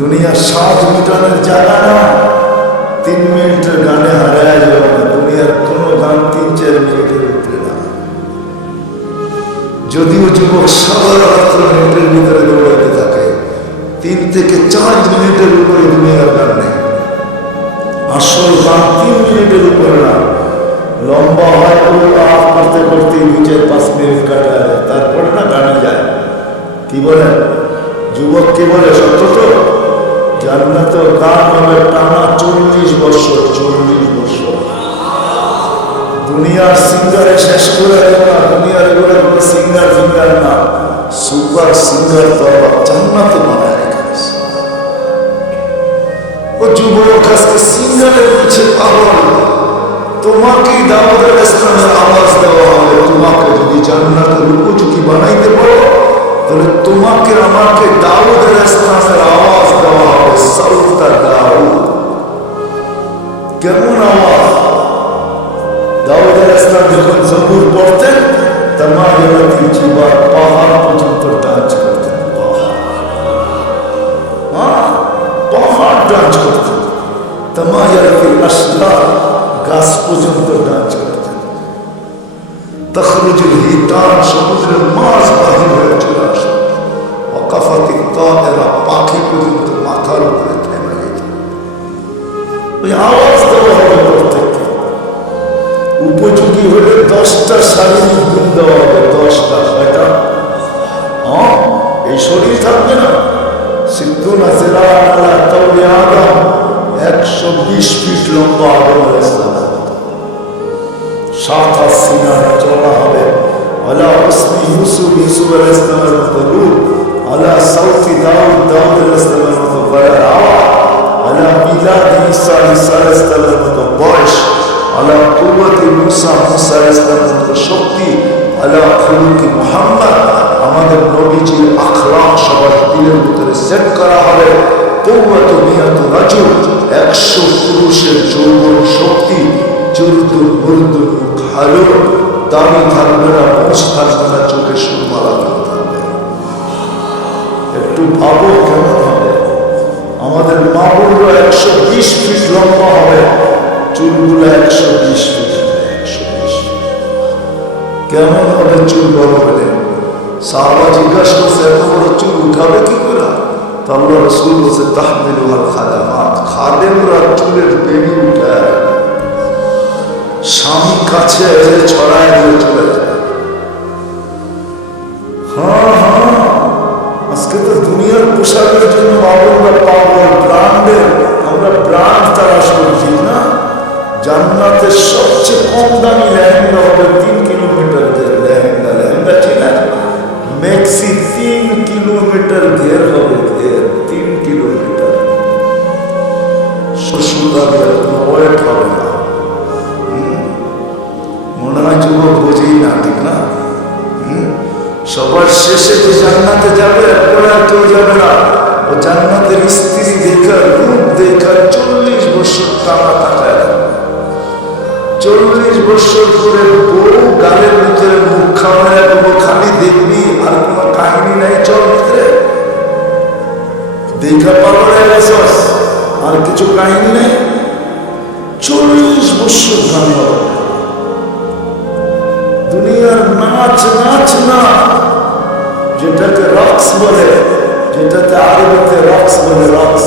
দুনিয়ার 7 মিটারের জায়গা না 3 মিনিটের গানে হারায় যাবে না। দুনিয়ার কোনো গান 3-4 মিনিটের উপরে না। যদিও যুবক সাধারণত মিনিটের ভিতরে দৌড়াতে থাকে, 3 থেকে 4 মিনিটের উপরে দুনিয়ার গান নেই। আসল গান 3 মিনিটের উপরে না। লম্বা হয় আপ করতে করতে 2-4-5 মিনিট কাটায়, তারপরে না গানে যায়। কি বলে যুবক, কি বলে সত্য তো? জান্নাত গান হবে টানা 40 বছর। 40 বছর দুনিয়ার সিঙ্গারে শেষ করে দেবে না। দুনিয়ার এগুলো কোনো সিঙ্গার না, সুপার সিঙ্গার তো জান্নাতে বানায় রেখেছে। ও যুবক আজকে সিঙ্গারের পিছে পাগল। তোমাকেই দাউদ আলাইহিস সালামের আওয়াজ দেওয়া হবে। তোমাকে যদি জান্নাতের উপযোগী বানাইতে পারো, তাহলে তোমাকে আমাকে দাউদ আলাইহিস সালামের আওয়াজ দেওয়া হবে। সাউতা দাউদ, কেমন আওয়াজ? দাউদ আলাইহিস সালাম যখন জবুর পড়তেন, তামায়াতি জিবাল, পাহাড় পর্যন্ত ডান্স করতেন। পাহাড় ডান্স করতেন। তামায়াতি আসলার, গাছ পর্যন্ত ডান্স করতেন। তখরুজুল হিতান, সমুদ্রের মাছ বাহির হয়ে চলে আসত। ওয়াকাফাতি তায়রা, পাখি পর্যন্ত মাথার উপরে থেমে যেত। ওই আওয়াজ দেওয়া হবে প্রত্যেককে। উপযোগী হলে 10টা শারীরিক গুণ দেওয়া হবে। 10টা, কয়টা? এই শরীর থাকবে না। সিদ্ধুনা জিরাআন আলা তাওলি আদম, 120 ফিট লম্বা আদম আলাইহিস সালাম। 7 হাত সিনায় চলা হবে। আলা হুসনি ইউসুফ আলাইহিস সালামের মতো রূপ। আলা সাউতি দাউদ আলাইহিস সালামের মতো গলার আওয়াজ। আলা মিলাদ ঈসা আলাইহিস সালামের মতো বয়স। আলা কুওয়াতি মুসা আলাইহিস সালামের মতো শক্তি। আলা খুলুকি মুহাম্মদ, আমাদের নবীজির আখলাক সবার দিলের ভিতরে সেট করা হবে। কুওয়াতু মিয়াতু রাজুল, 100 পুরুষের যৌবন শক্তি। জুরদুল মুরদুল খালু, দামি থাকবে না, মোষ থাকবে না, চোখে সুরমা লাগানো থাকবে। একটু ভাবো কেমন হবে? আমাদের মা বোনরা 120 ফিট লম্বা হবে, চুলগুলো 120 ফিট। 120 ফিট কেমন হবে চুল বড় হলে? সাহাবা জিজ্ঞাসা করছে, এত বড় চুল উঠাবে কি করে? তো আল্লাহ রাসূল বলছে, তাহমিলুল খাদামাত, খাদেমরা চুলের বেনি উঠায়, স্বামী কাছে এসে ছড়ায় দিয়ে চলে যায়। আজকে তো দুনিয়ার পোশাকের জন্য আমরা পাগল, ব্র্যান্ডের, আমরা ব্র্যান্ড তালাশ করছি না। জান্নাতের সবচেয়ে কম দামি লেহেঙ্গা হবে 3 কিলোমিটার ঘের লেহেঙ্গা। লেহেঙ্গা চিনেন? মেক্সি 3 কিলোমিটার ঘের হবে, ঘের 3 কিলোমিটার। সুতা দিয়ে কোনো ওয়েট হবে না। মনে হয় যুবক বোঝেই না, ঠিক না? সবার শেষে যে জান্নাতে যাবে, এরপরে আর কেউ যাবে না। ও জান্নাতের স্ত্রী দেখা, রূপ দেখা 40 বছর টানা তাকায়। 40 বছর করে বউ গালের ভিতরে মুখ খাওয়ায় দেবো, খালি দেখবি, আর কোনো কাহিনী নাই। চল ভিতরে দেখা পাবো আর কিছু কাহিনী নেই। 40 বছর গান হবে। দুনিয়ার নাচ না, যেটাকে রক্স বলে, যেটাতে আরবিতে রক্স বলে, রক্স,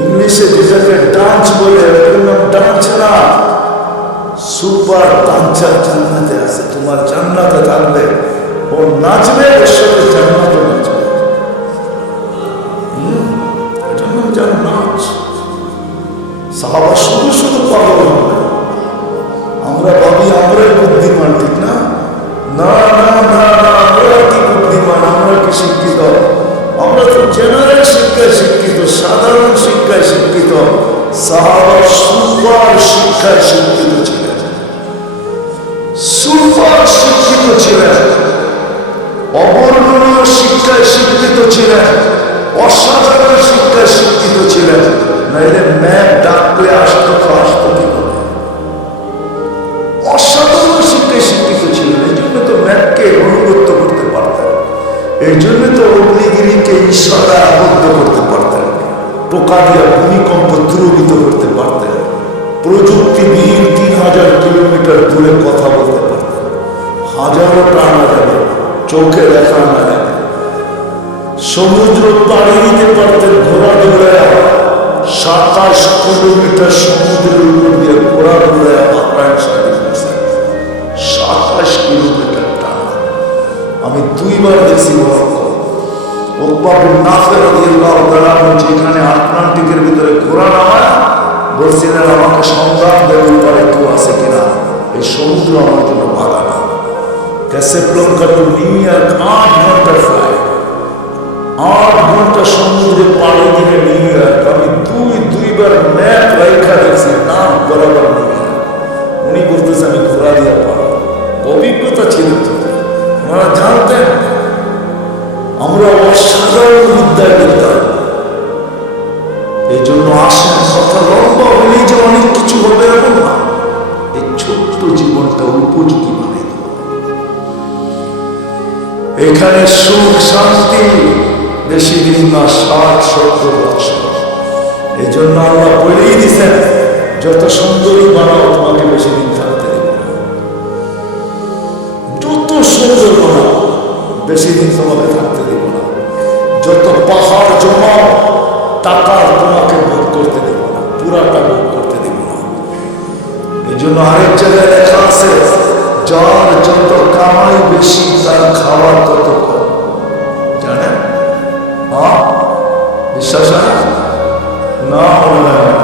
ইংলিশে যেটাকে ডান্স বলে, ওটার নাম ডান্স না, সুপার ডান্সার জান্নাতে আছে। তোমার জান্নাতে থাকবে, ও নাচবে, ওর সাথে জান্নাতে নাচবে। এটার নাম জান্নাত। সাহাবা শুধু পাগল হবে। আমরা ভাবি আমরাই বুদ্ধিমান, ঠিক না? না না না না, আমরা কি বুদ্ধিমান? আমরা কি শিক্ষিত? আমরা তো জেনারেল শিক্ষায় শিক্ষিত, সাধারণ শিক্ষায় শিক্ষিত। সাহাবা সুপার শিক্ষায় শিক্ষিত ছিলেন, সুপার শিক্ষিত ছিলেন, অবর্ণনীয় শিক্ষায় শিক্ষিত ছিলেন, অসাধারণ শিক্ষায় শিক্ষিত ছিলেন। নাইলে ম্যাপ ডাকলে আসতো তো আসতো কি করে? অসাধারণ শিক্ষায় শিক্ষিত ছিলেন। এই জন্য তো ম্যাপকে অনুগত করতে পারতেন। এই জন্য তো অগ্নিগিরিকে ইশারা শান্ত করতে পারতেন, টোকা দিয়ে ভূমিকম্প দ্রবীত করতে পারতেন, প্রযুক্তিবিহীন 3000 কিলোমিটার দূরে কথা বলতে পারতেন, হাজারো টান না যাবে, চোখে দেখা না যাবে, সমুদ্র পাড়ি দিতে পারতেন ঘোড়া দৌড়ায়, 27 কিলোমিটার সমুদ্রের উপর দিয়ে ঘোড়া দৌড়ায় আপ্রাণ সাথে 27 কিলোমিটার টানা। আমি 2 বার দেখছি যেখানে আটলান্টিকের ভিতরে ঘোড়া নামায় বলছিলেন আমাকে সংগ্রাম দেওয়ার পরে কেউ আছে কিনা, এই সমুদ্র আমার জন্য বাধা না। ক্যাসেব্লাঙ্কা টু নিউ ইয়র্ক 8 ঘন্টার ফ্লাইট, 8 ঘন্টা সমুদ্রে পাড়ি দিলে নিউ ইয়র্ক। আমি দুইবার ম্যাপ রেখা দেখছি, নাম বরাবর নিউ ইয়র্ক। উনি বলতেছে আমি ঘোড়া দিয়ে পারো, অভিজ্ঞতা ছিল তো, ওনারা জানতেন আমরা অসাধারণ বিদ্যায় করতাম। এই জন্য আসেন, কথা লম্বা হলেই যে অনেক কিছু হবে এমন না, এই ছোট্ট জীবনটা উপযোগী বানাই দেব। এখানে সুখ শান্তি বেশি দিন না, 60-70 বছর। এই জন্য আল্লাহ বলেই দিচ্ছেন যত সুন্দরী বানাও তোমাকে বেশি দিন থাকতে দেব না, যত সুন্দর বানাও বেশি দিন তোমাকে থাকতে দেব না, যত পাহাড় জমাও টাকা তোমাকে ভোগ করতে দেব না, পুরাটা ভোগ করতে দেব না। এই জন্য আরেক জায়গায় লেখা আছে যার যত কামাই বেশি তার খাওয়ার তত কম। জানেন? বিশ্বাস না মনে হয়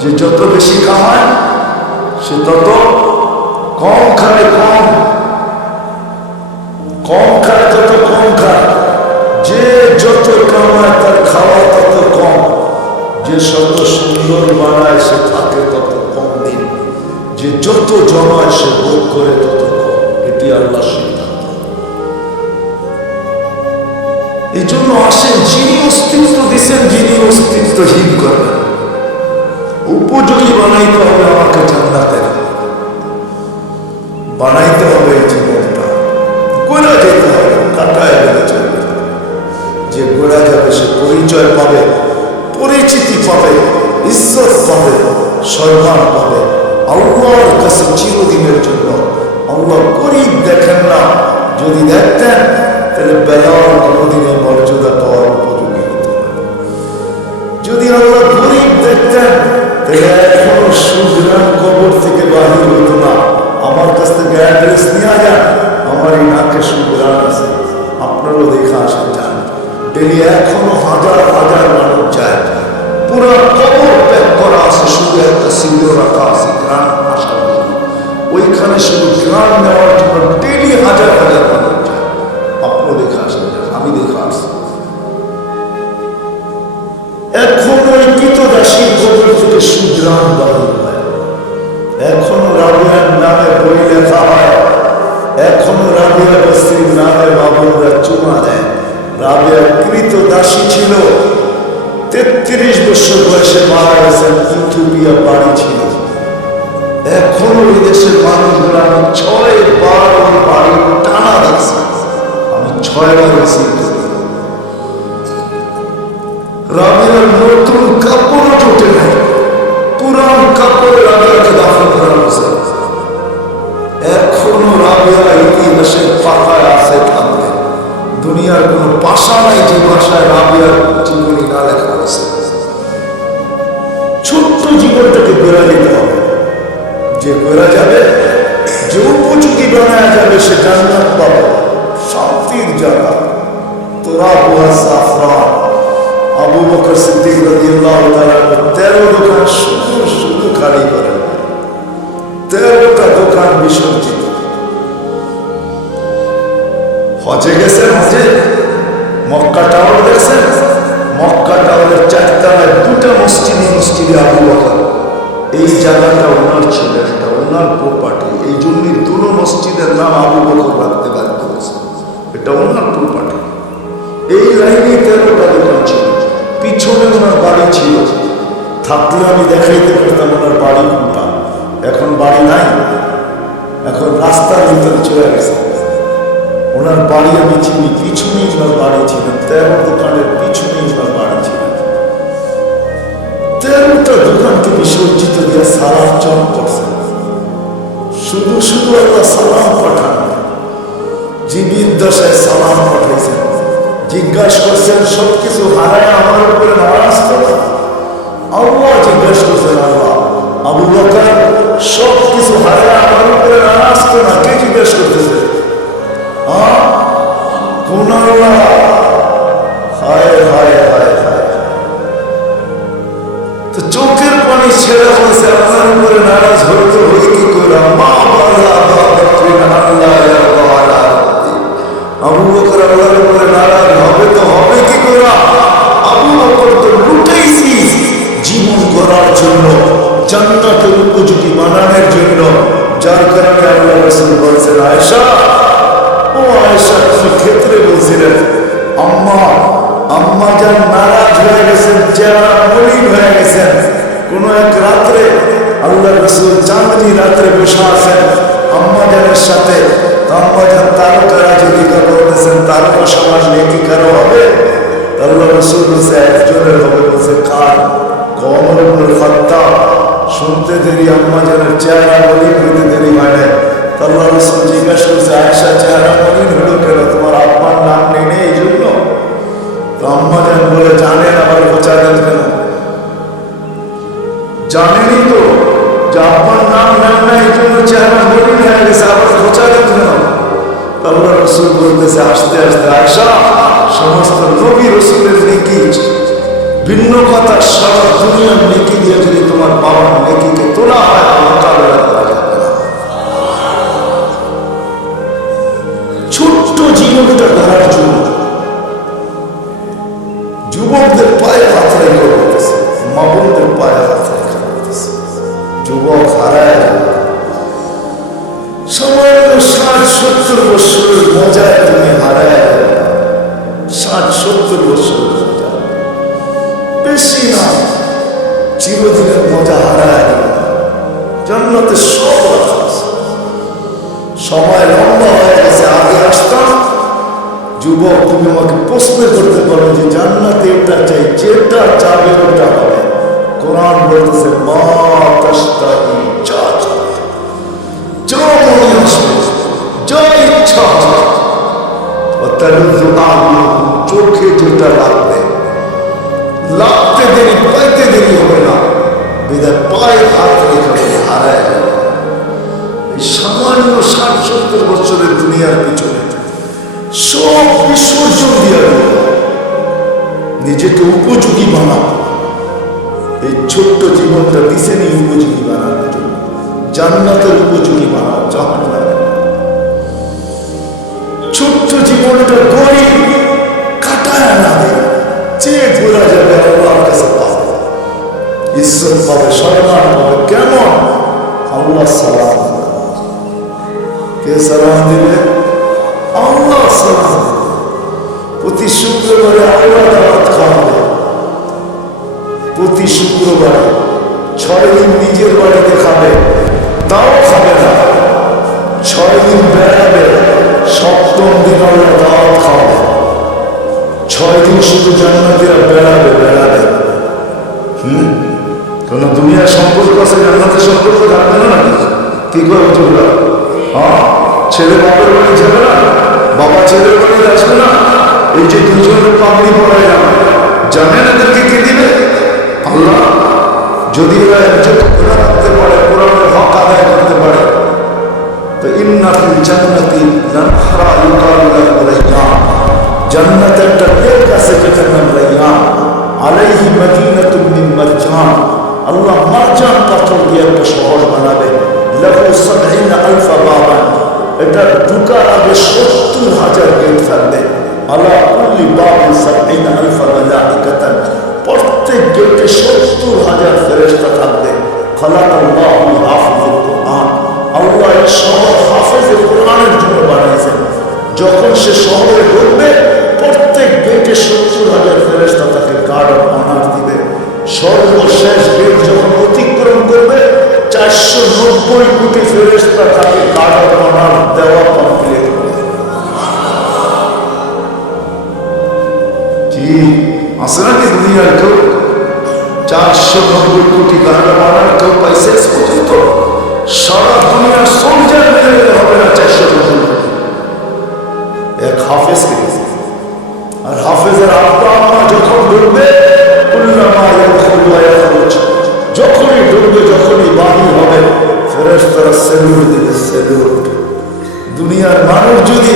যে যত বেশি কামায় সে তত কম খায়, কম খায় তত কম খায়। যে যত কামায় তার খাওয়া তত কম, যে শত সুন্দর বানায় সে থাকে তত কম দিন, যে যত জমায় সে ভোগ করে তত কম। এটি আল্লাহর সিদ্ধান্ত। এই জন্য আসেন, যিনি অস্তিত্ব দিচ্ছেন, যিনি অস্তিত্বহীন করবেন, উপযোগী বানাইতে হবে আমাকে জান্নাতের, বানাইতে হবে এই জীবনটা, গোড়া যেতে হবে, কাটায় গেলে চলবে। যে গোড়া যাবে সে পরিচয় পাবে, পরিচিতি পাবে, ইজ্জত পাবে, সম্মান পাবে আল্লাহর কাছে চিরদিনের জন্য। আল্লাহ গরিব দেখেন না, যদি দেখতেন তাহলে বেলাল কোনদিনে মর্যাদা পাওয়ার উপযোগী হতো না। যদি আল্লাহ গরিব দেখতেন তাহলে এখনো সুগ্রাম কবর থেকে বাহির হতো না। আমার কাছ থেকে অ্যাড্রেস নেওয়া যান, আমার এই নাকে সুগ্রাম আছে, আপনারও দেখা আসেন যান, ডেলি এখনো হাজার হাজার মানুষ যায়, পুরো কবর প্যাক করা আছে, শুধু একটা সিঁড়িও রাখা আছে গ্রাম আসার জন্য। ওইখানে শুধু গ্রাম নেওয়ার জন্য ডেলি হাজার হাজার মানুষ যায়। আপনিও দেখে আসেন, আমি দেখে আসছি। এখন ওই কৃতদাসীর কবর থেকে সুগ্রাম বাহির হয়, এখনো রাবিয়ার নামে বই লেখা হয়, এখনো রাবিয়া বস্তির নামে বাবুরা চুমা দেয়। রাবিয়া কৃতদাসী ছিল, 33 বছর বয়সে মারা গেছেন, ইথিওপিয়া বাড়ি ছিল। এখনো ওই দেশের মানুষগুলো, আমি 6 বার ওই বাড়ি টানা দেখছি, আমি 6 বার গেছি। রাবিয়ার নতুন কাপড় জোটে নাই, পুরান কাপড়ে রাবিয়াকে দাফন করা হয়েছে। এখনো রাবিয়া ইতিহাসের পাতায় আছে, থাকবে। দুনিয়ার কোন ভাষা নাই যে ভাষায় রাবিয়ার জীবনী না লেখা আছে। ছোট্ট জীবনটাকে বেড়া যেতে হবে, যে বেড়া যাবে, যে উপযোগী বানায় যাবে, সে জান্নাত পাবে, শান্তির জায়গা। তোরা বুয়া জাফরান, আবু বকর সিদ্দিক রাদিয়াল্লাহু তাআলা 13 দোকান শুধু খালি করে, 13টা দোকান বিসর্জিত। হজে গেছেন, হজে মক্কা টাওয়ার দেখছেন, মক্কা টাওয়ারের 4 তলায় 2টা মসজিদে আবু বকর, এই জায়গাটা ওনার ছিল, এটা ওনার প্রপার্টি। এই জন্যই দুটো মসজিদের নাম আবু বকর রাখতে বাধ্য হয়েছে, এটা ওনার প্রপার্টি। এই লাইনে 13টা দোকান ছিল, পিছনে ওনার বাড়ি ছিল। থাকলে আমি দেখাইতে পারতাম ওনার বাড়ি কোনটা। এখন বাড়ি নাই, এখন রাস্তার ভিতরে চলে গেছে। ওনার বাড়ি আমি চিনি, পিছনেই ওনার বাড়ি ছিল, 13 দোকানের পিছনেই ওনার বাড়ি ছিল। 13টা দোকানকে বিসর্জিত দিয়ে সালাম চম করছেন। শুধু শুধু আল্লাহ সালাম পাঠান, জীবিত দশায় সালাম পাঠাইছেন। জিজ্ঞাসা করছেন সবকিছু হারায় আমার উপরে নারাজ তো? আল্লাহ জিজ্ঞাসা করছেন, আল্লাহ আবু বকর সবকিছু হারায় আমার উপরে নারাজ তো না? কে জিজ্ঞাসা করতেছে? কোন আল্লাহ? হায় হায় হায় হায়। তো চোখের পানি ছেড়ে বলছে আপনার উপরে নারাজ হইতে হই কি করে? মা বালা আবু বকর আল্লাহর উপরে নারাজ হবে তো হবে কি করে? আবু বকর তো লুটাইছি জীবন করার জন্য, জান্নাতের উপযোগী বানানোর জন্য, যার কারণে আল্লাহ রাসূল বলছেন, আয়েশা ও আয়েশা, কি ক্ষেত্রে বলছিলেন আম্মা যান নারাজ হয়ে গেছেন, চেহারা মলিন হয়ে গেছেন। কোন এক রাত্রে আল্লাহ রাসূল চাঁদনি রাত্রে বসে আছেন আম্মা জানের সাথে। আম্মা যান তারকারা যদি বলতেছেন তারকা সমাজ নেকি কারো হবে? আল্লাহ রাসূল বলছে একজনের হবে। বলছে কার? ওমর ইবনে খাত্তাব। শুনতে দেরি আম্মা জানের চেহারা মলিন হইতে দেরি হয় না। আল্লাহ রাসূল জিজ্ঞাসা করছে, আয়েশা চেহারা মলিন হলো কেন? তোমার আব্বার নাম নেই এই জন্য? তো আম্মা জান বলে, জানেন, আবার খোঁচা দেন কেন? জানেনই তো যে আব্বার নাম নেন না এই জন্য চেহারা মলিন হয়ে গেছে, আবার খোঁচা দেন কেন? আল্লাহ রাসূল বলতেছে আস্তে আস্তে, আয়েশা সমস্ত নবী রাসূলের নেকি ভিন্ন কথা, সারা দুনিয়ার নেকি দিয়ে যদি তোমার বাবার নেকিকে তোলা হয় মোকাবেলা করা যাবে না। ছোট্ট জীবনটা ধরার জন্য যুবকদের পায়ে হাত রেখে বলতেছে, মা বোনদের পায়ে হাত রেখে বলতেছে, যুবক হারায় সামান্য 60-70 বছরের মজায় তুমি হারায়, 60-70 বছরের মজা বেশি না, চিরদিনের মজা হারায়। জান্নাতে সব রাখা আছে, সময় লম্বা হয়ে গেছে। আগে আসতাম, যুবক তুমি আমাকে প্রশ্ন করতে পারো যে জান্নাতে এটা চাই, যেটা চাবে ওটা হবে। কোরআন বলতেছে মা তাশতাহি, যা চাবে, যা মনে আসবে, যা ইচ্ছা হবে, চোখে যেটা লাগবে, লাগতে দেরি পাইতে দেরি হবে না, বিদায় পায়ে হাত রেখে হারায় যাবে। সামান্য 60-70 বছরের দুনিয়ার পিছনে সব বিসর্জন দিয়ে নিজেকে উপযোগী বানাও। এই ছোট্ট জীবনটা দিছেনি উপযোগী বানানোর জন্য, জান্নাতের উপযোগী বানাও, জাহান্নামের। ছোট্ট জীবনটা গরিব কাটায় না দেয়, চেয়ে ঘোরা যাবে, আল্লাহর কাছে পাবে, ইজ্জত পাবে, সম্মান পাবে। কেমন? আল্লাহ সালাম, কে সালাম দিবে? আল্লাহ সালাম। প্রতি শুক্রবারে আল্লাহ দাওয়াত খাওয়াবে, প্রতি শুক্রবারে 6 দিন নিজের বাড়িতে খাবে, তাও খাবে না, 6 দিন বেড়াবে, 7ম দিন আল্লাহ দাওয়াত খাওয়াবে। 6 দিন শুধু জান্নাতীরা বেড়াবে বেড়াবে। কোন দুনিয়ার সম্পর্ক আছে, জান্নাতের সম্পর্ক থাকবে না নাকি? কি করে চলবে? ছেলে বাবার বাড়ি যাবে না, বাবা ছেলের বাড়ি আসবে না। এই যে দুজনের পাবলি পড়ায় না, জানেন এদেরকে কে দিবে? আল্লাহ। যদি এরা একজন কোরআন করতে পারে, কোরআনের হক আদায় করতে পারে, তো ইন্না ফিল জান্নাতি লানহারা ইউকালু লাহু রাইয়ান, জান্নাতে একটা লেক আছে যেটার নাম রাইয়ান, আলাইহি মাদিনাতুন মিন মারজান, আল্লাহ মারজান পাথর দিয়ে একটা শহর বানাবে। লাহু 70,000 বাবান, এটা ঢুকার আগে 70,000 গেট থাকবে। আলা কুল্লি বাবিন 70,000 মালাইকাতান, প্রত্যেক গেটে 70,000 ফেরেশতা থাকবে। খালাকাল্লাহু হাফিজুল কুরআন, আল্লাহ এই শহর হাফেজে কোরআনের জন্য বানাইছেন। যখন সে শহরে ঢুকবে, প্রত্যেক গেটে 70,000 ফেরেশতা তাকে গার্ড অফ অনার দিবে। সর্বশেষ গেট যখন অতিক্রম করবে, 490 কোটি ফেরেশতা তাকে গার্ড অফ অনার দেওয়া কমপ্লিট হবে। নাকি দুনিয়ার কেউ? 490 কোটি গান বানার কেউ পাইছে পর্যন্ত? সারা দুনিয়ার সোলজার মিলে হবে না 490 কোটি। এক হাফেজকে দিয়েছে, আর হাফেজের আব্বা আম্মা যখন ঢুকবে যখনই ঢুকবে, যখনই বাহির হবে, ফেরেশতারা সেলুট দিবে, সেলুট। দুনিয়ার মানুষ যদি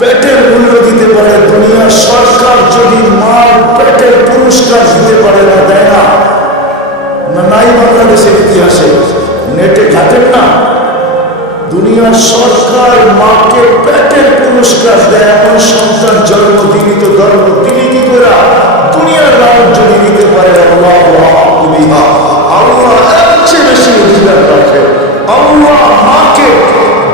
পেটের মূল্য দিতে পারে, দুনিয়ার সরকার যদি মার পেটের পুরস্কার দিতে পারে, না দেয় না? না নাই বাংলাদেশের ইতিহাসে নেটে ঘাটেন না? দুনিয়ার সরকার মাকে পেটের পুরস্কার দেয়, এমন সন্তান জন্ম দিলি তো ধর্ম দিলি কি করে? দুনিয়ার মানুষ যদি দিতে পারে, আল্লাহ এর চেয়ে বেশি অধিকার রাখে। আল্লাহ মাকে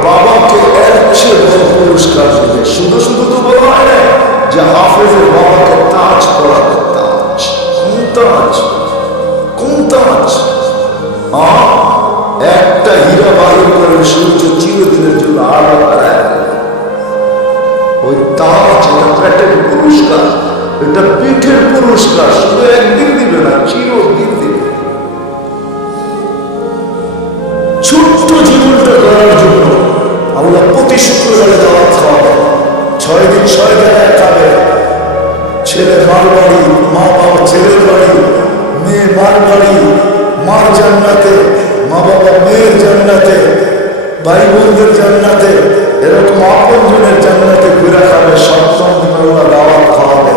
বাবাকে এর চেয়ে বড় পুরস্কার দিবে। শুধু শুধু তো বলা হয় না যে হাফেজের বাবাকে তাজ পড়াবে। তাজ, কোন তাজ? কোন তাজ? একটা হীরা বাহির করে সূর্য চিরদিনের জন্য আলো হারায়। ওই তাজ, এটা পেটের পুরস্কার, এটা পিঠের পুরস্কার। শুধু একদিন দিবে না, চিরদিন দিবে। ছোট্ট জীবনটা করার জন্য আল্লাহ প্রতি শুক্রবারে দাওয়াত খাওয়াবে। 6 দিন 6 জায়গায় খাবে। ছেলে মার বাড়ি, মা বাবা ছেলের বাড়ি, মেয়ে মার বাড়ি, মার জান্নাতে, মা বাবা মেয়ের জান্নাতে, ভাই বোনদের জান্নাতে, এরকম আপনজনের জান্নাতে ঘুরে খাবে। 7ম দিন আল্লাহ দাওয়াত খাওয়াবে।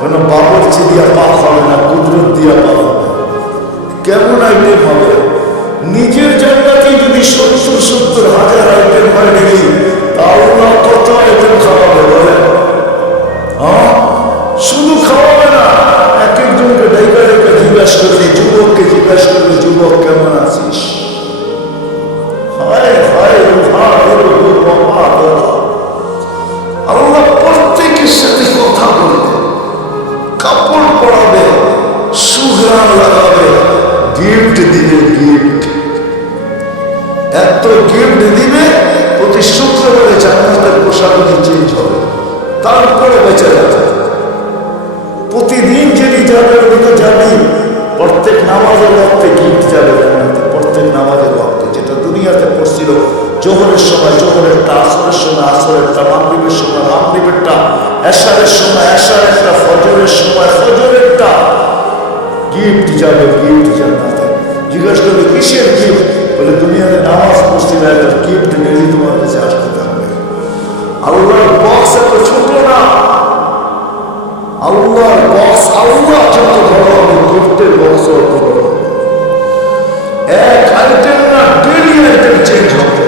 কোনো বাবরচি দিয়া পা খাবে না, কুদরত দিয়া পা হবে। কেমন আইটেম হবে? নিজের জান্নাতে যদি 70 হাজার আইটেম হয় নাকি, আল্লাহ কত আইটেম খাওয়াবে বলেন? শুধু খাওয়াবে না, এক একজনকে ডাইকা ডাইকা জিজ্ঞাসা করবে, যুবককে জিজ্ঞাসা করবে, যুবক কেমন আছিস? আল্লাহ প্রত্যেকের সাথে কথা বলবে, কাপড় পরাবে, সুঘ্রাণ লাগাবে, গিফট দিবে। গিফট, এত গিফট দিবে, প্রতি শুক্রবারে জান্নাতের পোশাক চেঞ্জ হবে। তারপরে বেঁচে যাবে। প্রতিদিন যদি যাবে, ওই তো যাবি। প্রত্যেক নামাজের ওয়াক্তে গিফট যাবে জান্নাতে। প্রত্যেক নামাজের ওয়াক্তে, যেটা দুনিয়াতে পড়ছিল জোহরের সময় জোহরেরটা, আসরের সময় আসরেরটা, মাগরিবের সময় মাগরিবেরটা, এশারের সময় এশারেরটা, ফজরের সময় ফজরেরটা, গিফট যাবে। গিফট জান্নাতে। জিজ্ঞাসা করবে কিসের গিফট? বলে দুনিয়াতে নামাজ পড়ছি না, গিফট ডেলি তোমার কাছে আসতে থাকবে। আল্লাহর বক্স এত ছোট না। আল্লাহর বক্স, আল্লাহ যত বড় হবে, গিফটের বক্স অত বড়। এক আইটেম না, ডেলি আইটেম চেঞ্জ হবে।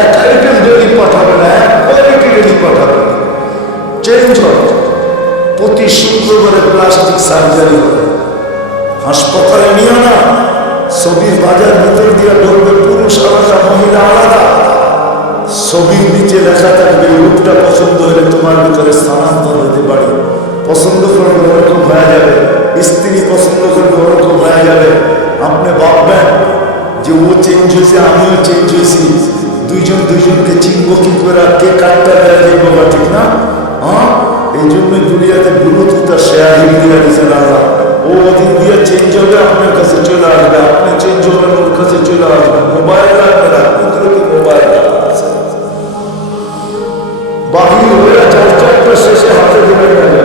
এক আইটেম ডেলি পাঠাবে না, এক কোয়ালিটি ডেলি পাঠাবে, চেঞ্জ হবে। প্রতি শুক্রবারে প্লাস্টিক সার্জারি হবে। হাসপাতালে নিও না, ছবির বাজার ভিতর দিয়ে ঢুকবে, পুরুষ আলাদা, মহিলা আলাদা। ছবির নিচে লেখা থাকবে, রূপটা পছন্দ হলে তোমার ভিতরে স্থানান্তর হতে পারে। পছন্দ করবে ওরকম হয়ে যাবে, স্ত্রী পছন্দ করবে ওরকম হয়ে যাবে। আপনি ভাববেন যে ও চেঞ্জ হয়েছে, আমিও চেঞ্জ হয়েছি, দুইজন দুইজনকে চিনবো কি করে, কে কাটটা দেওয়া যাইব বা, ঠিক না? এই জন্যই দুনিয়াতে ব্লুটুথ আর শেয়ার দিয়ে দিয়েছেন আল্লাহ। ও ওদিক দিয়ে চেঞ্জ হবে, আপনার কাছে চলে আসবে, আপনি চেঞ্জ হবেন, ওর কাছে চলে আসবে। মোবাইল লাগবে না, কুদরতি মোবাইল আছে। বাহির হয়ে 4টা শেষে হাতে ধরে যাবে।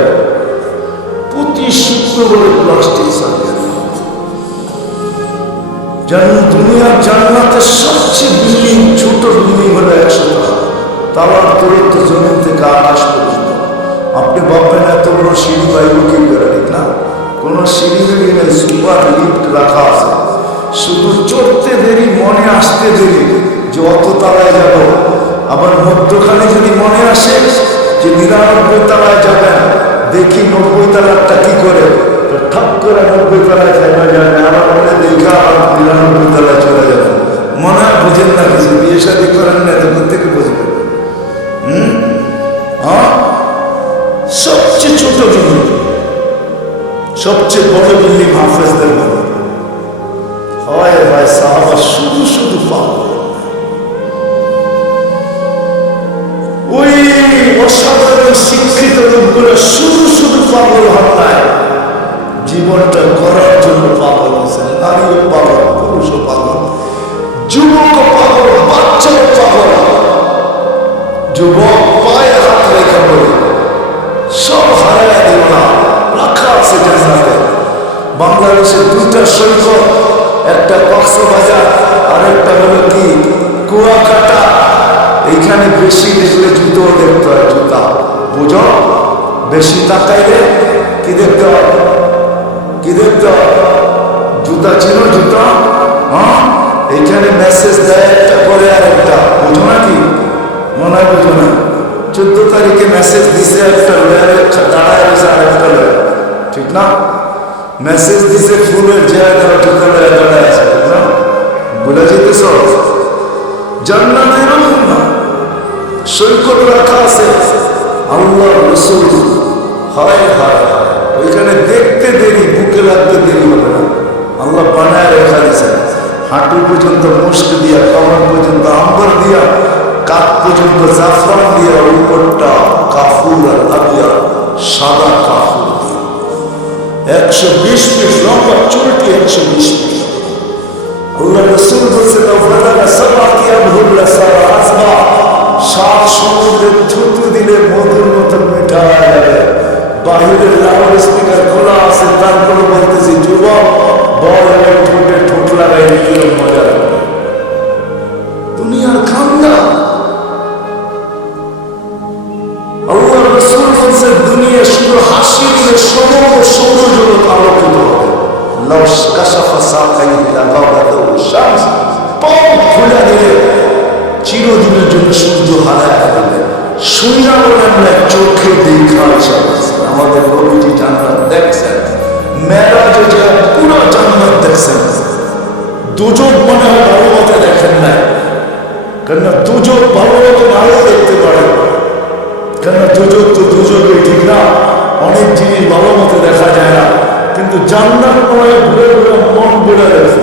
প্রতি শুক্রবারে প্লাস্টিক সার্জারি। দুনিয়ার জান্নাতের সবচেয়ে বিল্ডিং, ছোট বিল্ডিং হলো 100 তলা। তালার দূরত্ব জমিন থেকে আকাশ পর্যন্ত। আপনি ভাববেন এত বড় সিঁড়ি বাইব কি করে, ঠিক না? কোনো সিঁড়ি বেড়ি নেই, সুপার লিফট রাখা আছে। শুধু চড়তে দেরি, মনে আসতে দেরি যে অত তালায় যাব। আবার মধ্যখানে যদি মনে আসে যে 99 তলায় যাবেন, দেখি 90 তলারটা কি করে, ঠাপ করে 90 তলায় ফেলা যায় না। আমার মনে দেখা আর 99 তলায় চলে যাবে। মনে হয় বুঝেন না কিছু, বিয়ে শাদী করেন না, তো থেকে বুঝবেন। সবচেয়ে ছোট বিল্ডিং, সবচেয়ে বড় বিল্ডিং হাফেজদের বলে হয়। ভাই সাহাবা শুধু শুধু পাবো। ওই অসাধারণ শিক্ষিত লোকগুলো শুধু শুধু পাগল হন নাই, জীবনটা করার জন্য পাগল হয়েছেন। নারীও পাগল, পুরুষও পাগল, যুবক পাগল, বাচ্চাও পাগল। যুবক পায়ে হাত রেখে বলে সব হারাইয়া দিব না, রাখা আছে জান্নাতে। বাংলাদেশের দুইটা সৈকত, একটা কক্সবাজার আর একটা হলো কি কুয়াকাটা। এইখানে বেশি দেখলে জুতো দেখতে হয়, জুতা বুঝো, বেশি তাকাইলে কি দেখতে হয়, কি দেখতে হয়, জুতা ছিল জুতা। হ্যাঁ, এইখানে মেসেজ দেয় একটা করে আর একটা, বুঝো নাকি? মনে হয় বুঝো না? 14 তারিখে মেসেজ দিছে একটা লয়ারে দাঁড়ায় রয়েছে আর একটা লয়ার, ঠিক না? মেসেজ দিছে ফুলের জায়গায় জুতা লয়া দাঁড়ায় আছে, ঠিক না? বুঝা যেতেছ? জান্নাত এরকম না, সৈকত রাখা আছে। আল্লাহ রসুল হায় হায় হায়, ওইখানে দেখতে দেরি, বুকে লাগতে দেরি হবে না। আল্লাহ বানায় রেখা দিয়েছেন, হাঁটু পর্যন্ত মুস্ক দিয়া, কমর পর্যন্ত আম্বর দিয়া, কাপ পর্যন্ত জাফরান দিয়া, উপরটা কাফুর আর আবিয়া সাদা কাফুর দিয়া, 120 ফিট লম্বা চুলটি, 120 ফিট। আল্লাহ রসুল বলছে সাত সমুদ্রের থুতু দিলে মধুর মতন মিঠা হয়ে যাবে। বাহিরের লাউড স্পিকার খোলা আছে, তারপরে বলতেছি যুবক বড় ঠোঁটে ঠোঁট লাগাই নিজের মজা লাগবে। দুনিয়ার খান্দা। আল্লাহ রসুল বলছে দুনিয়া শুধু হাসি দিলে সমগ্র সৌরজগৎ আলোকিত হবে। খুলে দিলে চিরদিনের জন্য সূর্য হারায় ফেলবে। শুইনা বলেন না, চোখে দেখা হিসাবে আমাদের নবীজি জান্নাত দেখছেন, মেরাজে যে পুরো জান্নাত দেখছেন। দুজক মনে হয় ভালো মতে দেখেন নাই, কেননা দুজক ভালো মতো ভালো দেখতে পারে, কেননা দুজক তো দুজকই, ঠিক না? অনেক জিনিস ভালো মতো দেখা যায় না, কিন্তু জান্নাত মনে হয় ঘুরে ঘুরে মন বলে গেছে,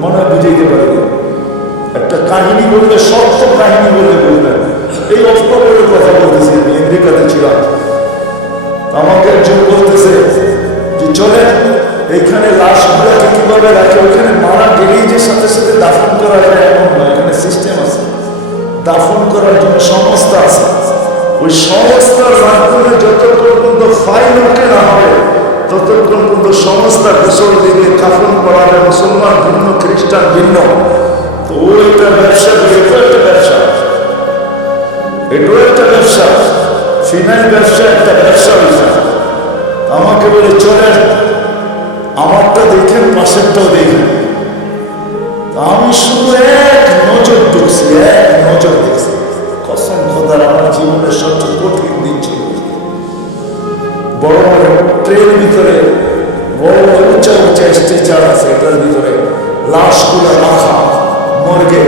মনে হয় বুঝাইতে পারে। একটা কাহিনী বললে, সত্য কাহিনী বললে বলবেন। এই অক্টোবরের কথা বলতেছি, আমি আমেরিকাতে ছিলাম, আমাকে একজন বলতেছে যে চলে এইখানে লাশগুলোকে কিভাবে রাখে, ওইখানে মারা গেলেই যে সাথে সাথে দাফন করা যায় এমন নয়, এখানে সিস্টেম আছে, দাফন করার জন্য সংস্থা আছে। ওই সংস্থার মাধ্যমে যতক্ষণ পর্যন্ত ফাইল ওকে না হবে ততক্ষণ পর্যন্ত সংস্থা গোসল দিবে, কাফন করাবে। মুসলমান ভিন্ন, খ্রিস্টান ভিন্ন, তো ও একটা ব্যবসা, এটাও একটা ব্যবসা, এটাও একটা ব্যবসা, ফিনাইল ব্যবসা একটা ব্যবসা হয়েছে। আমাকে বলে চলেন, আমারটা দেখেন, পাশেরটাও দেখেন। আমি শুধু এক নজর ঢুকছি, এক নজর দেখছি। কসম খোদার, আমার জীবনের সবচেয়ে কঠিন দিন ছিল। বড় বড় ট্রেনের ভিতরে বড় বড় উঁচা উঁচা স্ট্রেচার আছে, এটার ভিতরে লাশগুলো রাখা, মর্গে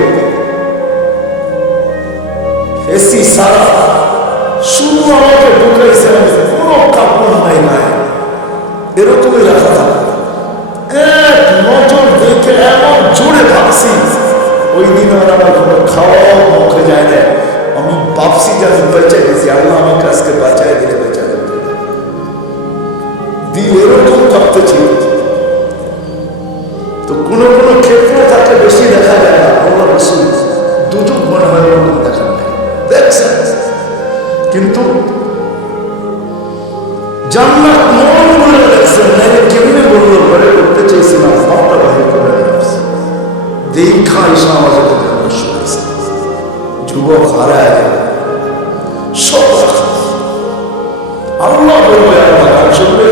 এসি সারা, শুধু আমাকে ঢুকাইছে, কোনো কাপড় নাই নাই, এরকমই রাখা থাকে। এক নজর দেখে এমন জোরে ভাবছি, ওই দিন আর আমার কোনো খাওয়া মুখে যায় না। আমি ভাবছি যে আমি বেঁচে গেছি, আল্লাহ আমাকে আজকে বাঁচাই দিলে বেঁচে গেল। এরকম ভাবতে ছিল। তো কোনো কোনো ক্ষেত্রে তাকে বেশি দেখা যায় না। আল্লাহ রাসূল দুজক মনে হয় ওরকম দেখা যায়, দেখছেন। কিন্তু জান্নাত মন বলে দেখছেন, নাইলে কেমনে বললো, ঘরে করতে চেয়েছিলাম, বাপটা বাহির করে নিয়ে আসছে। দেখা এসে আমাদের শুনেছে যুবক হারায় সব রাখা। আল্লাহ বলবে আমার গান শুনবে,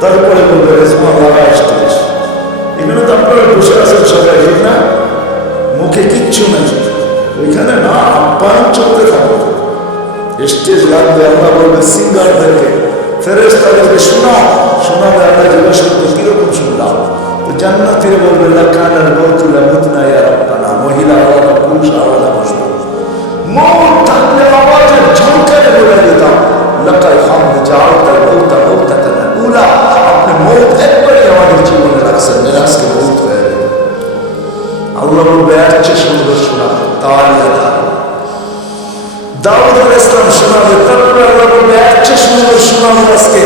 তারপরে বলবে রেজমান লাগা স্টেজ। এখানে তো আপনারা বসে আছেন সবাই, ঠিক না? মুখে কিচ্ছু নেই, ওইখানে না আপ্যায়ন চলতে থাকবে। স্টেজ লাগবে, আল্লাহ বলবে সিঙ্গারদেরকে, ফেরেশতাদেরকে শোনাও, শোনাবে। আল্লাহ জিজ্ঞেস করবে কিরকম শুনলাম? তো জান্নাতীরা বলবে লাকানাল মাউতু লামুতনা ইয়া রাব্বানা, মহিলা আলাদা, পুরুষ আলাদা বসবে। মৌত থাকলে আওয়াজের ঝংকারে বলে দিতাম লাকাল হামদ জাআলতাল মাউতা মাউতাতান উলা, আপনি মৌত একবারই আমাদের জীবনে রাখছেন, আজকে মৌত হয়ে গেল। আল্লাহ বলবে এর চেয়ে সুন্দর শোনাবে, তাওয়ালিয়া দাউদ আলাইহিস সালাম শোনাবে, তারপরে আল্লাহ বলবে এর চেয়ে সুন্দর শোনাবো আজকে।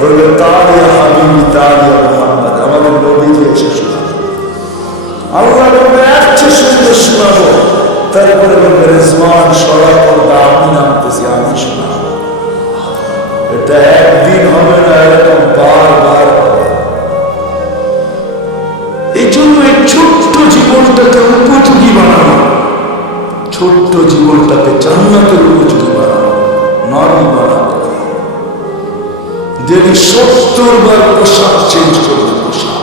বলবে তারিয়া হাবিবি তারিয়া মুহাম্মদ, আমাদের নবীজি এসে শোনাবে। আল্লাহ বলবে একটু সুন্দর শোনাবো, তারপরে বলবে রেজওয়ান সরা করবে, আমি নামতেছি, আমি শোনাবো। এটা একদিন হবে না, এরকম বারবার হবে। এই জন্য এই ছোট্ট জীবনটাকে উপযোগী বানানো, ছোট্ট জীবনটাকে জান্নাতের উপযোগী বানানো, নরম বানানো। যদি 70 বার পোশাক চেঞ্জ করবে, পোশাক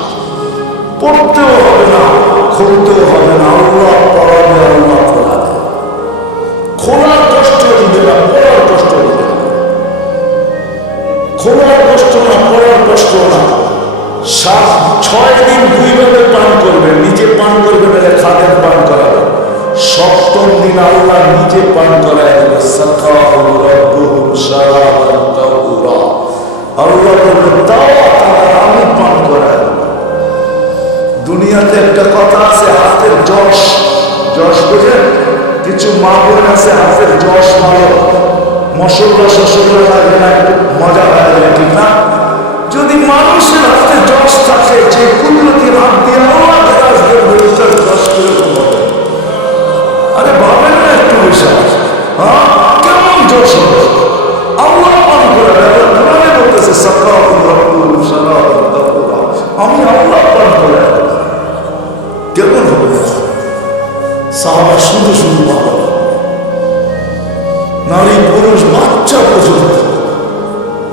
পড়তেও হবে না, খুলতেও হবে না, আল্লাহ পড়াবে, আল্লাহ পড়াবে। খোলার কষ্ট দিবে না, পড়ার কষ্ট দিবে না। খোলার কষ্ট না, পড়ার কষ্ট না। 6 দিন 2 ভাবে পান করবে, নিজে পান করবে না, খাদেম পান করাবে। 7ম দিন আল্লাহ নিজে পান করায় দেবে। সাকাহু রাব্বুহুম শারাবান তাহুরা, আল্লাহ বলবে দাও, আমি পান করায় দেব। দুনিয়াতে একটা কথা আছে, হাতের যশ, যশ বোঝেন? কিছু মা বোন আছে হাতের যশ মারো, মশলা শশলা লাগে না, একটু মজা হয়ে যায়, ঠিক না? যদি মানুষের হাতে যশ থাকে, যে কুদরতি হাত দিয়ে আল্লাহ কাজ করবে, ওটার যশ কিরকম হবে? আরে ভাবেন না একটু বিষয়, হ্যাঁ কেমন যশ হবে? আল্লাহ পান করে দেবে, কোরআনে বলতেছে সাকাহু রাব্বুহুম শারাবান তাহুরা, আমি আল্লাহ পান করে দেব। কেমন হবে? সাহাবা শুধু শুধু ভালো, নারী পুরুষ বাচ্চা পর্যন্ত।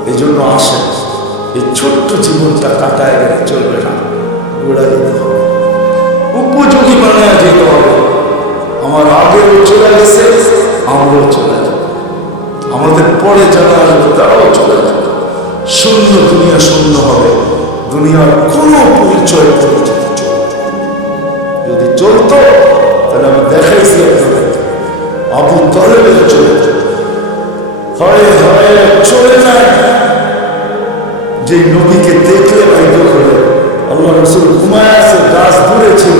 এই জন্য আসে, এই ছোট্ট জীবনটা কাটায় গেলে চলবে না, গোড়া দিতে হবে, উপযোগী বানায় যেতে হবে। আমার আগেও চলে গেছে, আমরাও চলে যাব, আমাদের পরে যারা আসবে তারাও চলে যাবে। শূন্য দুনিয়া শূন্য হবে, দুনিয়ার কোনো পরিচয় পরিচিত যদি চলতো, তাহলে আমি দেখাইছি আপনাদের আবু তালেবের চলে হয় হয় চলে যায়, যে নবীকে দেখলে ভাগ্য করে। আল্লাহ রাসূল ঘুমায় আছে, গাছ দূরে ছিল,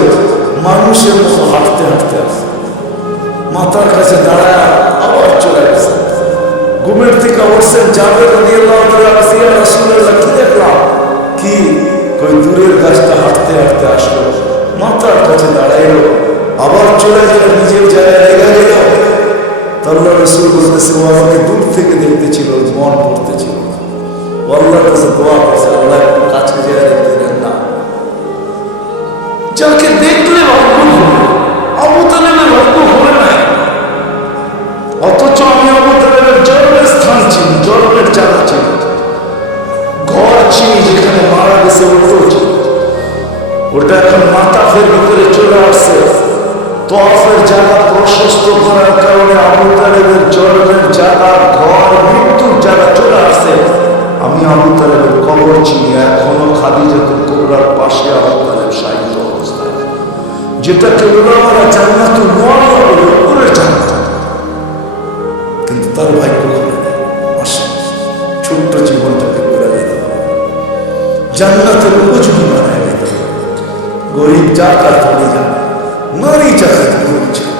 মানুষের মতো হাঁটতে হাঁটতে আসে, মাথার কাছে দাঁড়ায় আবার চলে গেছে। ঘুমের থেকে উঠছেন, জাবের রাদিয়াল্লাহু তাআলা ইয়া রাসূলুল্লাহ, কি দেখলাম? কি কই দূরের গাছটা হাঁটতে হাঁটতে আসলো, মাথার কাছে দাঁড়াইলো, আবার চলে গেল, নিজের জায়গায় লেগে গেল। আল্লাহ রাসূল বলতেছে, ও আমাকে দূর থেকে দেখতেছিল, মন পড়তেছিল, আল্লাহর কাছে দোয়া করছে, আল্লাহ একটু কাছে যেয়ে দেখতে দেন না। যাকে দেখলে ভাগ্য হবে, আবু তালেবের ভাগ্য হবে না। অথচ আমি আবু তালেবের জন্মের স্থান চিনি, জন্মের জায়গা চিনি, ঘর চিনি, যেখানে মারা গেছে ওটাও চিনি। ওটা এখন মাতাফের ভিতরে চলে আসছে। তওয়াফের জায়গা প্রশস্ত করার কারণে আবু তালেবের জন্মের জায়গা, ঘর, মৃত্যুর জায়গা চলে আসছে। আমি আবু তালেবের কবর চিনি, এখনো খাদিজাতুল কুবরার পাশে আবু তালেব শায়িত অবস্থায়, যেটাকে উলামারা জান্নাতুল মুআল্লা বলে, উপরে জান্নাত। কিন্তু তার ভাগ্য খুলে দেয়। আসে, ছোট্ট জীবনটাকে করে দিতে হবে, জান্নাতের উপযোগী বানায় দিতে হবে। গরিব যাক আর ধনী যাক, নারী যাক আর পুরুষ যাক,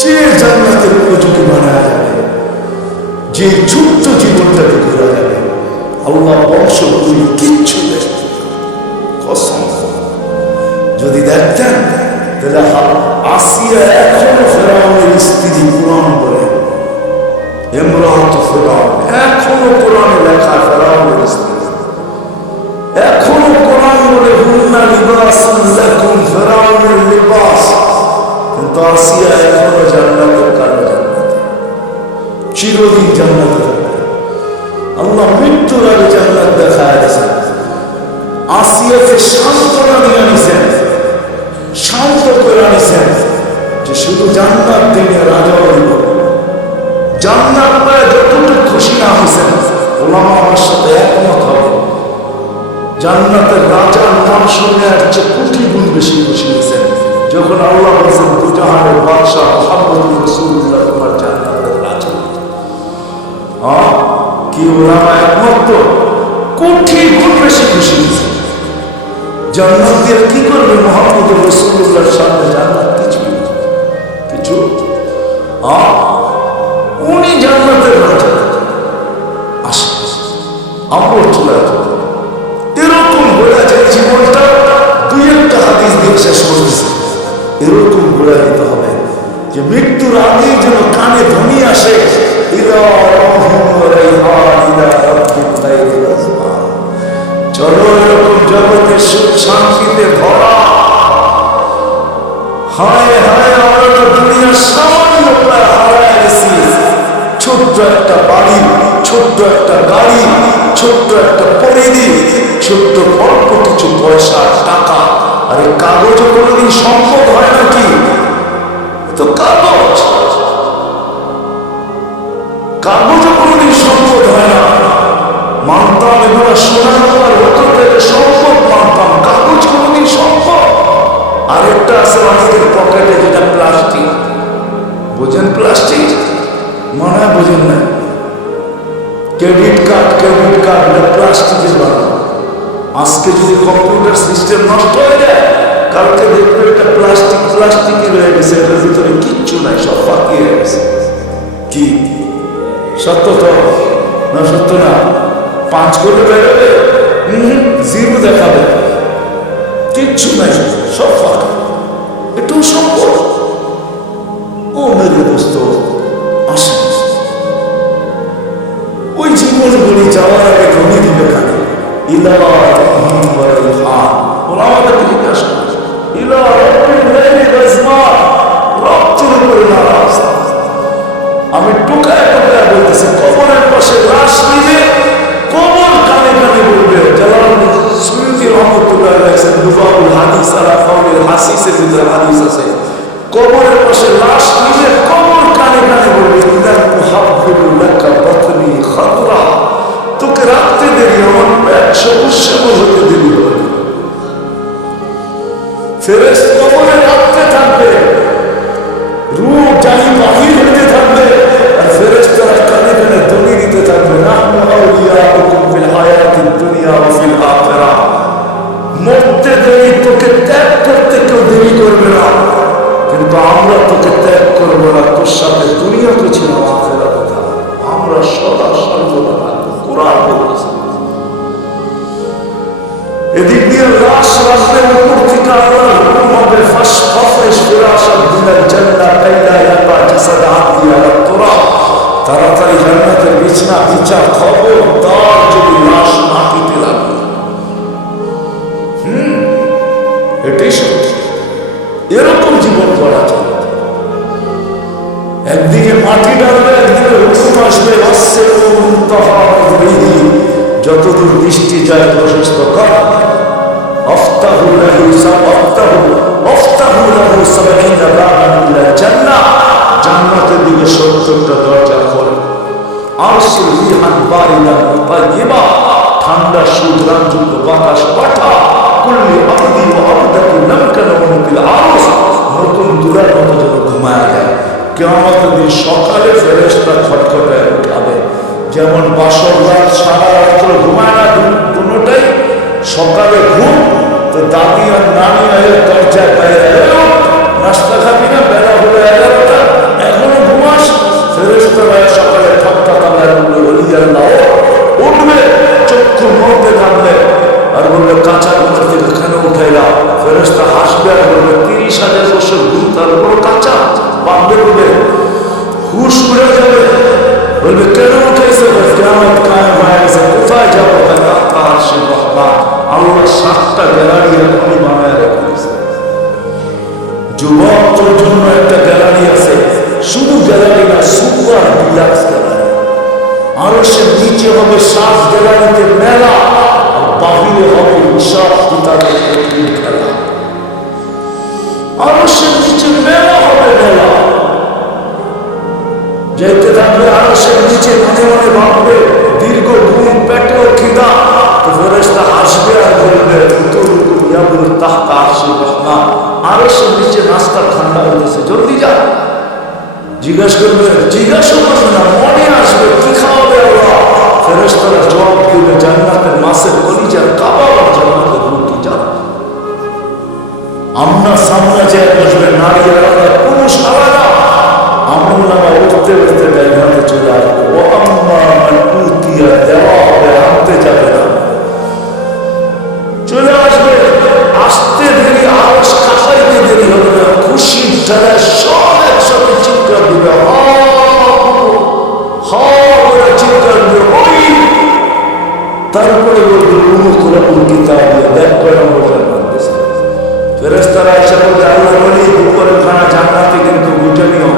যে জান্নাতের উপযোগী বানায় যাবে, যে ছোট্ট জীবনটাকে করে যাবে, আল্লাহ বংশ কিচ্ছু দেয় কসম। যদি দেখতেন তাহলে আসিয়া এখনো ফেরাউনের স্ত্রী, কোরআন বলে ইমরাত ফেরাউন, এখনো কোরআনে লেখা ফেরাউনের স্ত্রী, এখনো কোরআন বলে হুন্না লিবাসুন লাকুম, ফেরাউনের লিবাস। কিন্তু আসিয়া এখনো জান্নাতের কারণে জান্নাতে, চিরদিন জান্নাতে থাকবে। আল্লাহ মৃত্যুর আগে জান্নাত দেখায় দিয়েছেন, আসিয়াকে সান্ত্বনা দিয়ে আনিছেন, শান্ত করে আনিছেন, যে শুধু জান্নাত দিনে রাজা হইব। জান্নাত পায় যতটুকু খুশি না হয়েছেন, ওলামা আমার সাথে একমত হবে, জান্নাতের রাজার নাম শুনে আর চেয়ে কোটি গুণ বেশি খুশি হয়েছেন যখন আল্লাহ বলছেন দুজাহানের বাদশাহ মুহাম্মদুর রাসূলুল্লাহ তোমার জান্নাতের রাজা। কি ওলামা একমত? কোটি গুণ বেশি খুশি হয়েছে। জান্নাত দিয়ে কি করবে মুহাম্মদুর রাসূলুল্লাহর সামনে? জান্নাত কিছু কিছু, উনি জান্নাতের রাজা। আসে আমল চলে আসবে। এরকম বোঝা যায় জীবনটা দুই একটা হাদিস দিয়ে শেষ করেছে। এরকম বোঝা যেতে হবে যে মৃত্যুর আগেই যেন কানে ধ্বনি আসে, চলো এরকম জগতে সুখ শান্তিতে ভরা। হায় হায়, আমরা তো দুনিয়ার সামান্য হারায় গেছি। ছোট্ট একটা বাড়ি, ছোট্ট একটা গাড়ি, ছোট্ট একটা পরিধি, ছোট্ট অল্প কিছু পয়সা টাকা। আরে কাগজও কোনোদিন সম্পদ হয় নাকি? তো কাগজ, কাগজও কোনোদিন সম্পদ হয় না। মানতাম এগুলো সোনার হতো সম্পদ মানতাম, কাগজ কোনোদিন সম্পদ। আরেকটা আছে আমাদের পকেটে, যেটা প্লাস্টিক। বোঝেন প্লাস্টিক? মনে হয় বোঝেন না। ক্রেডিট কার্ড, ক্রেডিট কার্ড প্লাস্টিকের বানানো। আজকে যদি কম্পিউটার সিস্টেম নষ্ট হয়ে যায়, কালকে দেখবে একটা প্লাস্টিক প্লাস্টিকই রয়ে গেছে, এটার ভিতরে কিচ্ছু নাই, সব ফাঁকি হয়ে গেছে। কি সত্য তো না? সত্য না? 5 করে বেরোবে, জিরো দেখাবে, কিচ্ছু নাই, সব ফাঁকা। এটাও সম্ভব। ও মেরে দোস্ত, আসে ওই জীবনগুলি যাওয়ার আগে ধ্বনি দিবে কানে, ইলা আমাদেরকে জিজ্ঞাসা করে, ইলা রক্তের উপরে নারাজ। আমি টোকায় টোকায় বলতেছি, কবরের পাশে লাশ নিলে কবর কানে কানে বলবে। জালালউদ্দিন সুয়ুতী রহমাতুল্লাহ আলাইহি লুগাতুল হাদিস আলা কাউলিল হাসিসের ভিতরে হাদিস আছে, কবরের পাশে লাশ নিলে কবর কানে কানে বলবে, ইদান তুহাব্বিরু লাকা বাতনি খাতরা, তোকে রাখতে দেরি, আমার পেট সবুজ সবুজ হতে দেরি হবে। ফেরেশতা কবরে রাখতে থাকবে, রূহ জানি বাহির হতে থাকবে, আর ফেরেশতারা কানে কানে ধ্বনি দিতে থাকবে, নাহনু আউলিয়াউকুম ফিল হায়াতিদ দুনিয়া ওয়া ফিল আখিরাহ। মরতে দেরি, তোকে ত্যাগ করতে কেউ দেরি করবে না, কিন্তু আমরা তোকে ত্যাগ করবো না, তোর সাথে দুনিয়াতে ছিল আখিরাতে থাকবো, আমরা সদা সর্বদা থাকবো। কোরআন বলতেছে। এদিক দিয়ে লাশ রাখলে উপর থেকে আল্লাহর হুকুম হবে, ফাশফাফরিশ ফিরাশাত মিনাল জান্নাহ কাইলা ইয়াতা জাসাদ আবদি আলা তুরাব, তাড়াতাড়ি জান্নাতের বিছনা বিছা, খবরদার যদি লাশ মাটিতে লাগে। এটাই সত্য। এরকম জীবন করা যায়। একদিকে মাটি ডালবে, একদিকে হুকুম আসবে, যতদূর দৃষ্টি যায় প্রশস্ত কর। জান্নাতের দিকে 70টা দরজা খোলে। ঠান্ডা সুগ্রামযুক্ত বাতাস পাঠা, নতুন দূরের মতো যেন ঘুমায় যায়। কিয়ামতের দিন সকালে ফেরেশতা খটখটায় উঠাবে। যেমন বাসর রাত সারা রাত্র ঘুমায় না, দুটোটাই সকালে ঘুম। তো দাদি আর নানি দরজায় বাইরে, নাস্তা খাবি না? বেলা হলো 11টা, এখনো ঘুমাস? ফেরেশতারা সকালে ঠাট্টা তালায় বলবে, ওলি আল্লাহ উঠবে, চক্ষু মধ্যে কাঁদবে আর বলবে, কাঁচা ঘুমের থেকে কেন উঠাইলা? ফেরেশতা হাসবে আর বলবে, 30,000 বছর ঘুম তার উপর কাঁচা। বাঁধবে বলবে, হুশ উড়ে যাবে, বলবে কেন উঠেছে? কিয়ামত কায়েম হয়ে গেছে, কোথায় যাবো? আল্লাহ 7টা গ্যালারি এখনই বানায় রেখেছে। যুবক, তোর জন্য একটা গ্যালারি আছে, শুধু গ্যালারি না, সুপার ডিলাক্স গ্যালারি। আরো সে নিচে হবে 7 গ্যালারিতে মেলা, বাহিরে হবে হিসাব কিতাবের খেলা। আরো সে নিচে মেলা হবে, মেলা যেতে থাকবে। আরো সে নিচে মনে মনে ভাববে, দীর্ঘ ঘুম, পেটেও খিদা। তো ফেরেশতা হাসবে আর বলবে, আরো সে নিচে নাস্তা ঠান্ডা হয়েছে, জলদি যা। জিজ্ঞাসা করবে, জিজ্ঞাসা করবে না, মনে আসবে কি খাওয়াবে আল্লাহ। ফেরেশতারা জবাব দিবে, জান্নাতের মাছের কলিজার কাবাব আর জান্নাতের রুটি। যা আমরা সামনে যে বসবে নারী আলাদা, পুরুষ আলাদা। আমল নামা উঠতে উঠতে ব্যাঘাতে চলে আসবে। ও আম্মা মান উতিয়া, দেওয়া হবে, আনতে তারপরে বলবে অনুকুল কিতাব দেখ কয়টা নম্বর মানতেছে। ফেরেশতারা এসে বলবে আল্লাহ বলি উপরে খানা জান্নাতে কিন্তু বুঝে নিও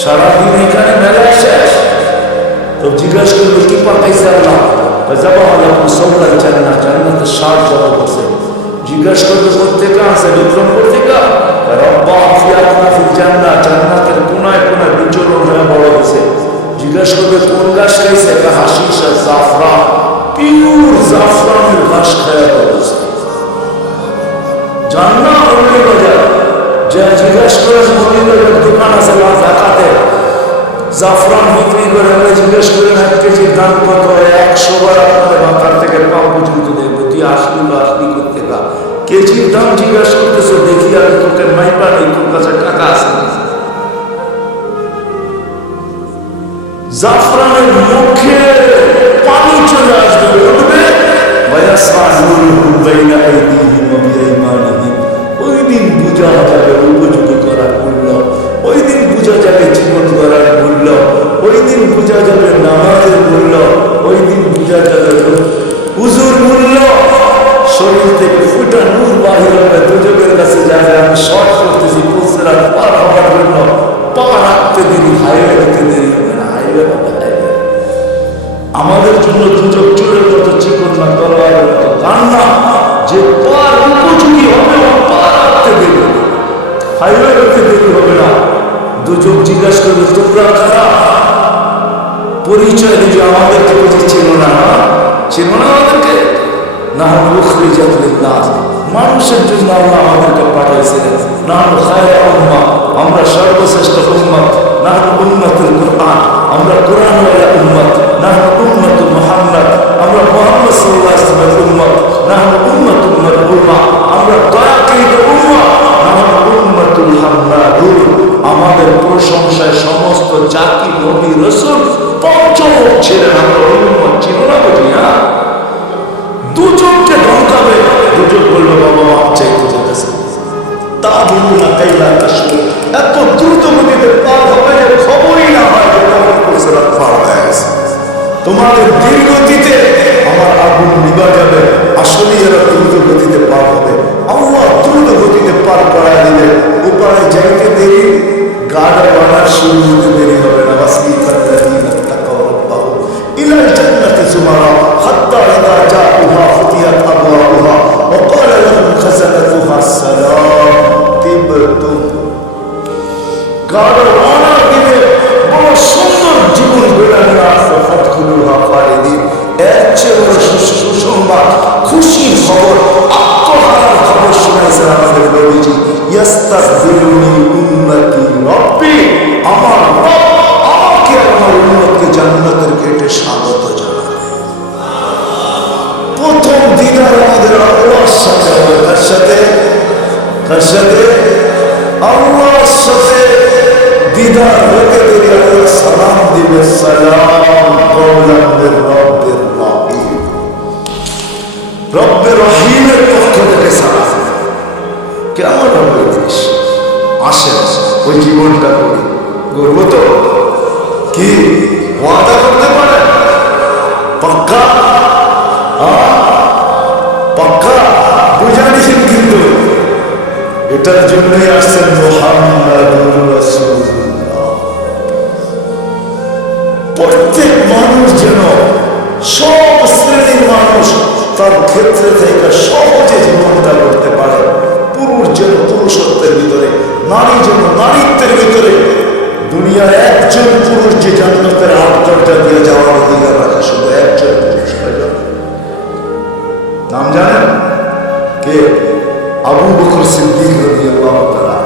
সারাদিন এখানে মেলা শেষ। তো জিজ্ঞাসা করবে কি পাঠাইছে আল্লাহ? যাবো আল্লাহ সৌলার জান্নাত, জান্নাতের সার জবা বসে। জিজ্ঞাসা করবে কোথেকে আসে? বিক্রমপুর থেকে। রব্বা ফিয়াতনা ফিল জান্নাত, জান্নাতের কোনায় কোনায় বিচরণ হয়ে বড় হয়েছে। জিজ্ঞাসা করবে কোন গাছ খাইছে? হাসিস আর জাফরান, পিওর জাফরানের ঘাস খাওয়া হয়েছে। জান্নাত অন্য বাজার যা জিজ্ঞাসা করেন মনিরের দোকান আছে না ঢাকাতে জাফরান বিক্রি করে, জিজ্ঞেস করেন 1 কেজির দাম কত? 100 বার আপনাদের মাথার থেকে পা পর্যন্ত দেখবে তুই আসলি বা আসলি করতে গা কেজির দাম জিজ্ঞাসা করতেছো। দেখি আমি তোকে মাইপা নেই, তোর কাছে টাকা আছে। জাফরানের মুখে পানি চলে আসবে, উঠবে ওই দিন বুঝা যাবে উপযোগী করার মূল্য, ওই দিন বুঝা যাবে জীবন করার মূল্য, ওই দিন বুঝা যাবে নামাজের মূল্য, ওই দিন বুঝা যাবে হুজুর মূল্য। শরীর থেকে ফুটা নূর বাহির হবে, দুজকের কাছে যাবে। আমি শর্ট করতেছি পুলসেরা পার হওয়ার জন্য, পা রাখতে দেরি, হাইওয়ে হতে দেরি হবে না, হাইওয়ে হবে হাইওয়ে। আমাদের জন্য দুজক চুলের মতো চিকন না, তলোয়ারের মতো কান্না, যে পার উপযোগী হবে ও পা রাখতে দেরি হবে, হাইওয়ে হতে দেরি হবে না। দুজক জিজ্ঞাসা করবে তোমরা কারা? পরিচয় দিবে আমাদেরকে, বুঝি ছিল না, ছিল না আমাদেরকে। না মানুষের জন্য আল্লাহ আমাদেরকে পাঠাইছিলেন। না আমরা সর্বশ্রেষ্ঠ উম্মত, না উম্মতুল কুরআন, আমরা কুরআনওয়ালা উম্মত, না উম্মতুল মুহাম্মদ, আমরা মুহাম্মদ সাল্লাল্লাহু আলাইহি ওয়াসাল্লামের উম্মত, না উম্মতুল মারহুমা, আমরা দয়াকৃত উম্মত, না উম্মতুল হামদাদুন। আমাদের প্রশংসায় সমস্ত জাতি নবী রাসূল পঞ্চম ছিলেন, আমরা উম্মত ছিল না বুঝি। হ্যাঁ, দুজনকে ধমকাবে, দুজন বলবে বাবা মাপ চাইতে যেতেছে, তা বলুন না কাইলা আসলে এত দ্রুত গতিতে পার হবে যে খবরই না হয় যে কেমন করছে রাত পার হয়ে গেছে। তোমাদের দীর্ঘ গতিতে আমার আগুন নিভা যাবে, আসলে এরা দ্রুত গতিতে পার হবে। আল্লাহ দ্রুত গতিতে পার করায় দিলে উপায় যাইতে দেরি, গাড়ি বানার শুরু হতে দেরি হবে না। বাসলিকাল্লাযীনা তাকাউ রাব্বাহুম ইলাল জান্নাতি যুমারা হাত্তা ইযা জাউহা ফুতিহাত আবওয়াবুহা ওয়া ক্বালা লাহুম খাযানাতুহা আসসালাম তিবতুম। গাড়ি বানার দিলে বড় সুন্দর জীবন বেড়ে আসছে, ফাদখুলুহা খালিদিন। এর চেয়ে বড় সুসংবাদ, খুশির খবর, আত্মহারার খবর শোনাইছেন আমাদের নবীজি। ইয়াস্তাগফিরুনি উম্মতি রব্বি, আমার রব আমাকে আমার উম্মতকে জান্নাতের গেটে স্বাগত জানাবে। প্রথম দিদার আমাদের আল্লাহর সাথে হবে। কার সাথে? কার সাথে? আল্লাহর সাথে দিদার হতে দেরি আল্লাহ সালাম দিবে, সালাম কওলান মির রব্বির রহিম। রব্বির রহিমের পক্ষ থেকে সালাম। কেমন হবে জিনিস? আসেন ওই জীবনটা করি, করব তো কি ওয়াদা করতে পারে? পাক্কা? পাক্কা বুঝা নিছেন কিন্তু এটার জন্যই আসছেন মুহাম্মাদুর রাসূলুল্লাহ। প্রত্যেক মানুষ যেন, সব শ্রেণীর মানুষ তার ক্ষেত্রে থেকে সহজে জীবনটা করতে পারে। পুরুষ যেন পুরুষত্বের ভিতরে, নারী যেন নারীত্বের ভিতরে। দুনিয়ার একজন পুরুষ যে জান্নাতের 8 দরজা দিয়ে যাওয়ার অধিকার রাখে, শুধু একজন পুরুষ। নাম জানেন কে? আবু বকর সিদ্দিক রাদিয়াল্লাহু তাআলা।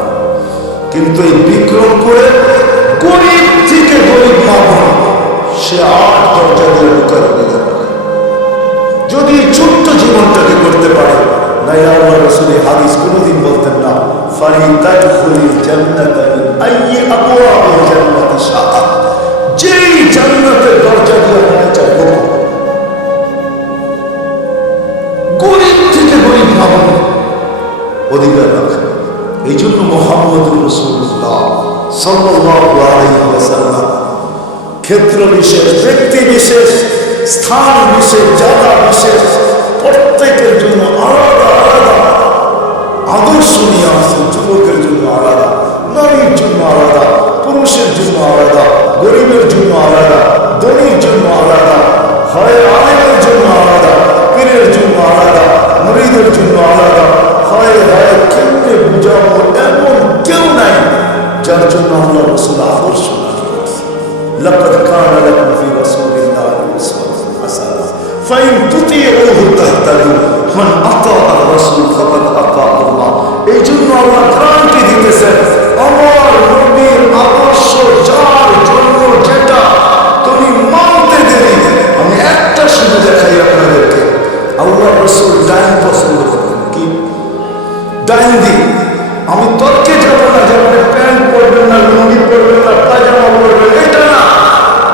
কিন্তু এই বিক্রম করে গরিব থেকে গরিব মানুষ সে 8 দরজা দিয়ে ঢোকার অধিকার রাখে, যদি ছোট্ট জীবনটাকে করতে পারে। নাই আল্লাহ রাসূল হাদিস কোনদিন বলতেন না ফারিতাদখুলিল জান্নাতা মিন আইয়ি আবওয়াবিল জান্নাতি শাআত, যেই জান্নাতের দরজা দিয়ে মনে চায় ঢোকো। গরিব থেকে গরিব মানুষ অধিকার রাখে। এই জন্য মুহাম্মদুর রাসূলুল্লাহ সাল্লাল্লাহু আলাইহি ওয়াসাল্লাম ক্ষেত্র বিশেষ, ব্যক্তি বিশেষ স্থান বিশেষ, জায়গা বিশেষ, প্রত্যেকের জন্য আলাদা আলাদা আদর্শ নিয়ে আসছে। যুবকের জন্য আলাদা, নারীর জন্য আলাদা, পুরুষের জন্য আলাদা, গরিবের জন্য আলাদা, ধনীর জন্য আলাদা, হয় আলেমের জন্য আলাদা, পীরের জন্য আলাদা, মুরিদের জন্য আলাদা। হয় হয় কেমনে বুঝাবো, এমন কেউ নাই যার জন্য আল্লাহ রাসূল আদর্শ নাযিল করেছে। লাকাদ কানা লাকুম ফি রাসূলিল্লাহি উসওয়াতুন হাসানাহ ফাইন তুতিউহু তাহতাদু মান আতাআ আর-রাসূল ফাকাদ আতাআ আল্লাহ। এই জন্য আল্লাহ গ্যারান্টি দিতেছেন, আমার নবীর আদর্শ যার জন্য যেটা তুমি মানতে দেরি, আমি একটা শুধু দেখাই আপনাদেরকে। আল্লাহ রাসূল ডাইন পছন্দ করতেন। কি ডাইন দিক? আমি তর্কে যাব না যে আপনি প্যান্ট পরবেন না, লুঙ্গি পরবেন না, পায়জামা পরবেন, এটা না।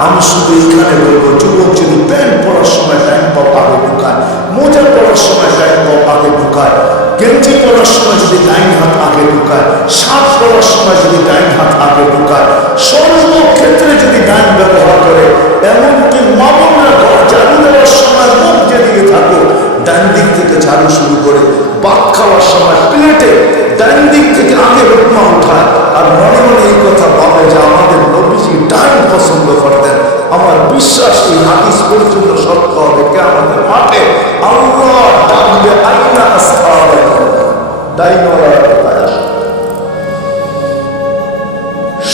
আমি শুধু এখানে বলবো, যুবক যদি প্যান্ট পরার সময় ডাইন পা আগে ঢুকায়, মোজা পরার সময় ডাইন পা আগে ঢুকায়, গেঞ্জি পরার সময় যদি ডাইন হাত আগে ঢুকায়, শার্ট পরার সময় যদি ডাইন হাত আগে ঢুকায়, সর্বক্ষেত্রে যদি ডাইন ব্যবহার করে, এমনকি মামুনরা ঘর ঝাড়ু দেওয়ার সময় মুখ যেদিকে থাকো ডাইন দিক থেকে ঝাড়ু শুরু করে, ভাত খাওয়ার সময় প্লেটে ডাইন দিক থেকে আগে রুকমা উঠায়, আর মনে মনে এই কথা ভাবে যে আমাদের নবীজি ডাইন পছন্দ করতেন। আমার বিশ্বাস এই হাদিস পর্যন্ত সত্য হবে। কিয়ামতের মাঠে আল্লাহ ডাকবে, আইনা আসহাবাকুম, ডাইনওয়ালারা কোথায় আসে?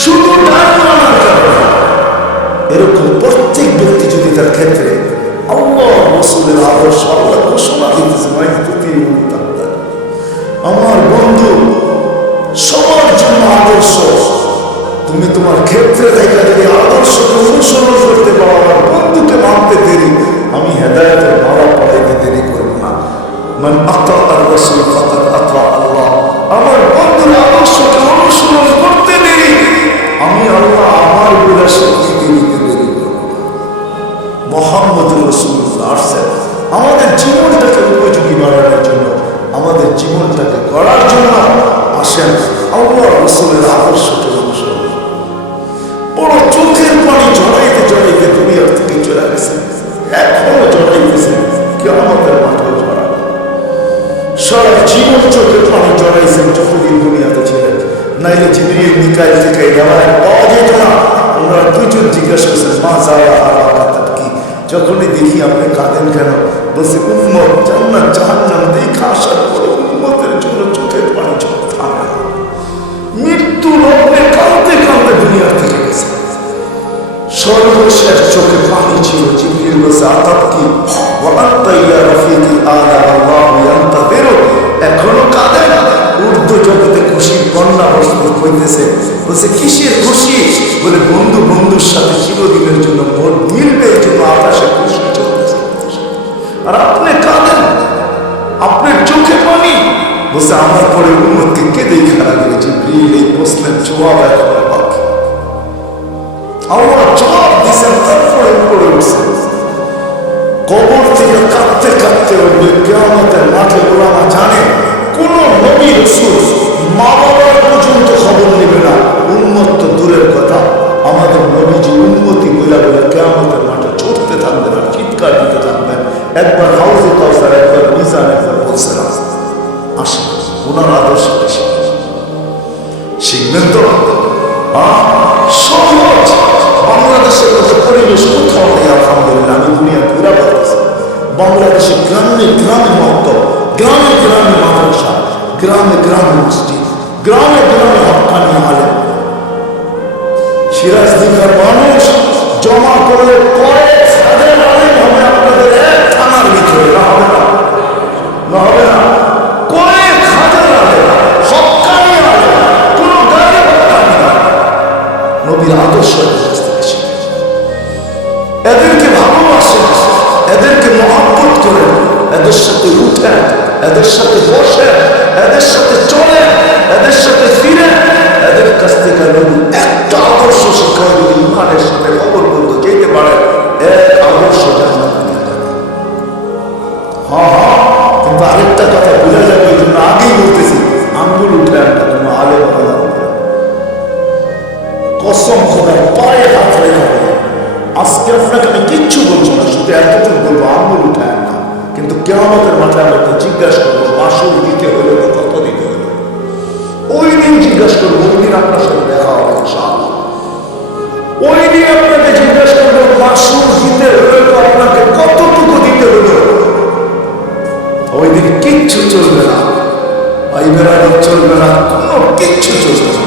শুধু ডাইনওয়ালার কারণে। এরকম প্রত্যেক ব্যক্তি যদি তার ক্ষেত্রে আল্লাহ রাসূলের আদর্শ আল্লাহ ঘোষণা দিতেছে, ভাই তুতিউহু তাহতাদু। আমার বন্ধু, সবার জন্য আদর্শ। তুমি তোমার ক্ষেত্রে দেখা যদি আদর্শকে অনুসরণ করতে পারো, আমার বন্ধুকে মানতে দেরি, আমি হেদায়েতের মালা পড়াইতে দেরি করব না। মান আতা আর-রাসূল ফাকাদ আতা আল্লাহ। আমার বন্ধুর আদর্শকে অনুসরণ করতে দেরি, আমি আল্লাহ আমার বিলাসের দিকে নিতে দেরি করব না। মুহাম্মদুর রাসূলুল্লাহ আসছেন আমাদের জীবনটাকে উপযোগী বানানোর জন্য, আমাদের জীবনটাকে গড়ার জন্য। আসেন আল্লাহ রাসূলের আদর্শকে অনুসরণ। বড় চোখের পানি জড়াইতে জড়াইতে দুনিয়ার থেকে চলে গেছে, এখনো জড়াইতেছে, কিয়ামতের মাঠেও জড়াবে। সারা জীবন চোখের পানি জড়াইছেন যতদিন দুনিয়াতে ছিলেন, নাইলে জিবরিল মিকাইল থেকে নেওয়ায় পাওয়া যেত না। ওনারা দুইজন জিজ্ঞাসা করছেন, মা যাওয়া আর কি? যখনই দেখি আপনি কাঁদেন কেন? বলছে উম্মত জান্নাত জাহান্নাম দেখা আসার পরে উম্মতের জন্য চোখের পানি চোখ থামে না। মৃত্যু লগ্নে কাঁদতে কাঁদতে দুনিয়ার থেকে গেছে, সর্বশেষ চোখে পানি ছিল। জিবরিল বলছে আতাবকি ওয়া আনতা ইয়া রাফিকিল আলা আল্লাহু ইয়ান্তাযিরু। এখনো কাঁদেন? উর্দু জগতে খুশির বন্যা হইতেছে। বলছে কিসের খুশি? বলে বন্ধু বন্ধুর সাথে চিরদিনের জন্য ভোট মিলবে, এই জন্য আকাশে খুশি চলতেছে। আর আপনি কাঁদেন, আপনার চোখে পানি। বলছে আমার পরে উম্মতকে কে দেখা রাখবে? জিবরিল এই প্রশ্নের জবাব এখনো বাকি। আল্লাহ জবাব দিয়েছেন, তারপরে উপরে উঠছে। কবর থেকে কাঁদতে কাঁদতে উঠবে কিয়ামতের মাঠে। ওলামা জানে কোন নবী রাসূল মা বাবার পর্যন্ত খবর নেবে না, উম্মত তো দূরের কথা। আমাদের নবীজি উম্মতি বইলা বলে কিয়ামতের মাঠে ছুটতে থাকবেন আর চিৎকার দিতে থাকবেন। একবার হাউজে কাউসার, একবার মিজান, একবার বলছেন। আসেন ওনার আদর্শ শিখবেন তো। সহজ। বাংলাদেশের মধ্যে পরিবেশ কোথাও নেই আলহামদুলিল্লাহ। আমি দুনিয়া ঘুরে বেড়াচ্ছি। বাংলাদেশে গ্রামে গ্রামে মক্তব, গ্রামে গ্রামে মাদ্রাসা, গ্রামে গ্রামে মসজিদ, গ্রামে গ্রামে হক্কানি আলেম। সিরাজ দিঘার মানুষ জমা করলে কয়েক হাজার আলেম হবে আপনাদের এক থানার ভিতরে। না হবে না? না হবে না? কয়েক হাজার আলেম, হক্কানি আলেম, কোন গায়ে হক্কানি না। নবীর আদর্শ এদেরকে ভালোবাসেন, এদেরকে মহব্বত করেন, এদের সাথে উঠেন, এদের সাথে বসেন, এদের সাথে চলেন, এদের সাথে ফিরেন। এদের কাছ থেকে নবী একটা আদর্শ শিক্ষা যদি ইমানের সাথে খবর বলতে যেতে পারে, এক আদর্শ জান্নাতে নিয়ে যাবে। হ্যাঁ, কিন্তু আরেকটা কথা বোঝা যাবে, এই জন্য আগেই বলতেছি, আঙ্গুল উঠে একটা কোনো আলেম কসম খোদার পায়ে হাত রেখে আজকে আপনাকে আমি কিচ্ছু বলছি না, শুধু এতটুকু বলবো, আঙুল উঠায় না। কিন্তু কিয়ামতের মাথায় আমাকে জিজ্ঞাসা করবো মাসুল দিতে হলে তো কত দিতে হলো, ওই দিন জিজ্ঞাসা করবো, ওই দিন আপনার সাথে দেখা হবে ইনশাআল্লাহ। ওই দিন আপনাকে জিজ্ঞাসা করবো মাসুল দিতে হলে তো আপনাকে কতটুকু দিতে হলো। ওই দিন কিচ্ছু চলবে না, ভাই বেড়ানি চলবে না, কোনো কিচ্ছু চলবে না।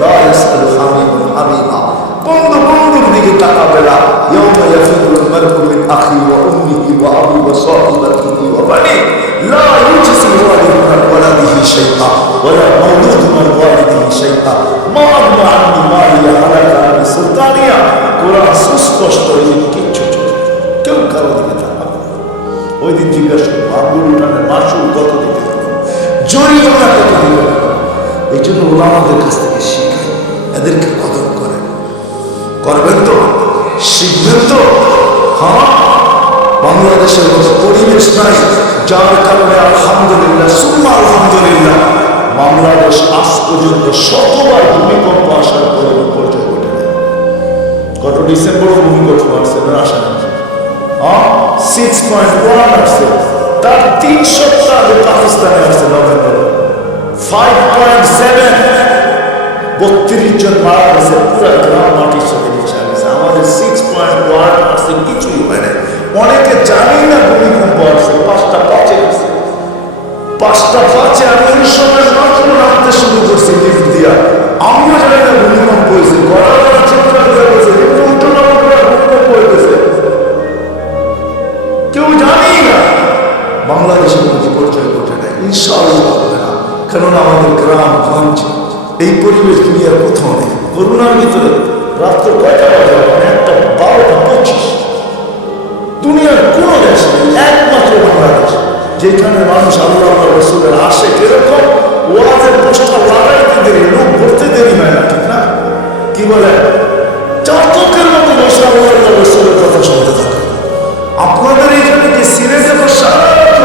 লা ইয়াসআলু হামিমুন হামিমা, বন্ধু বন্ধুর দিকে তাকাবে না। ইয়াউমা ইয়াফিরুল মার'উ মিন আখি ওয়া উম্মিহি ওয়া আবি ওয়া সাহিবাতিহি ওয়া বানি, লা ইউজিসু ওয়ালিদুন আন ওয়ালাদিহি শাইআ ওয়া লা মাওলুদুন আন ওয়ালিদিহি শাইআ মা আগনা আন্নি মালিয়া হালাকা আন্নি সুলতানিয়া। কোরআন সুস্পষ্ট, ওই দিন কিচ্ছু চলবে না, কেউ কারো দিকে তাকাবে না। ওই দিন জিজ্ঞাসা করবো আঙুল উঠানের মাসুল কত দিতে হবে, জরিমানা কত দিতে হবে। এই জন্য ওলামাদের কাছ থেকে শিখে এদেরকে কদর করে করবেন তো, শিখবেন তো। হ্যাঁ, বাংলাদেশের মতো পরিবেশ নাই, যার কারণে আলহামদুলিল্লাহ সুম্মা আলহামদুলিল্লাহ বাংলাদেশ আজ পর্যন্ত শতবার ভূমিকম্প আসার পরে বিপর্যয় ঘটে নাই। গত ডিসেম্বর ভূমিকম্প আসছে না, আসে না? 6.1 আসছে, তার 3 সপ্তাহ আগে পাকিস্তানে আসছে নভেম্বর 5.7, 32 জন মারা গেছে, পুরো গ্রাম মাটির সাথে মিশে গেছে। আমাদের 6.1 আসছে, কিছুই হয় না। অনেকে জানি না ভূমিকম্প আসছে, 5টা 5-এ আসছে, 5টা 5-এ। আমি ওই সময় মাত্র নামতে শুরু করছি লিফট দিয়া, আমিও জানি না ভূমিকম্প হয়েছে। গড়াগড়া চিৎকার দিয়ে বলছে উঠো না, ভূমিকম্প হয়েছে, কেউ জানি না। বাংলাদেশের মধ্যে পরিচয় ঘটে নাই, ইনশাআল্লাহ হবে না, কেননা আমাদের গ্রাম গঞ্জ এই পরিবেশ দুনিয়ার কোথাও নেই। করোনার ভিতরে রাত্র কয়টা বাজে? 1টা 12:25। দুনিয়ার কোনো দেশ নেই, একমাত্র বাংলাদেশ, যেখানে মানুষ আল্লাহ রসুলের আসে কিরকম ওয়াজের পোস্টার লাগাইতে দেরি, লোক ভরতে দেরি হয় না, ঠিক না? কি বলে, চাতকের মতো বসে আল্লাহ রসুলের কথা শুনতে থাকে। আপনাদের এইখানে কি সিলেটে সারা রাত্র,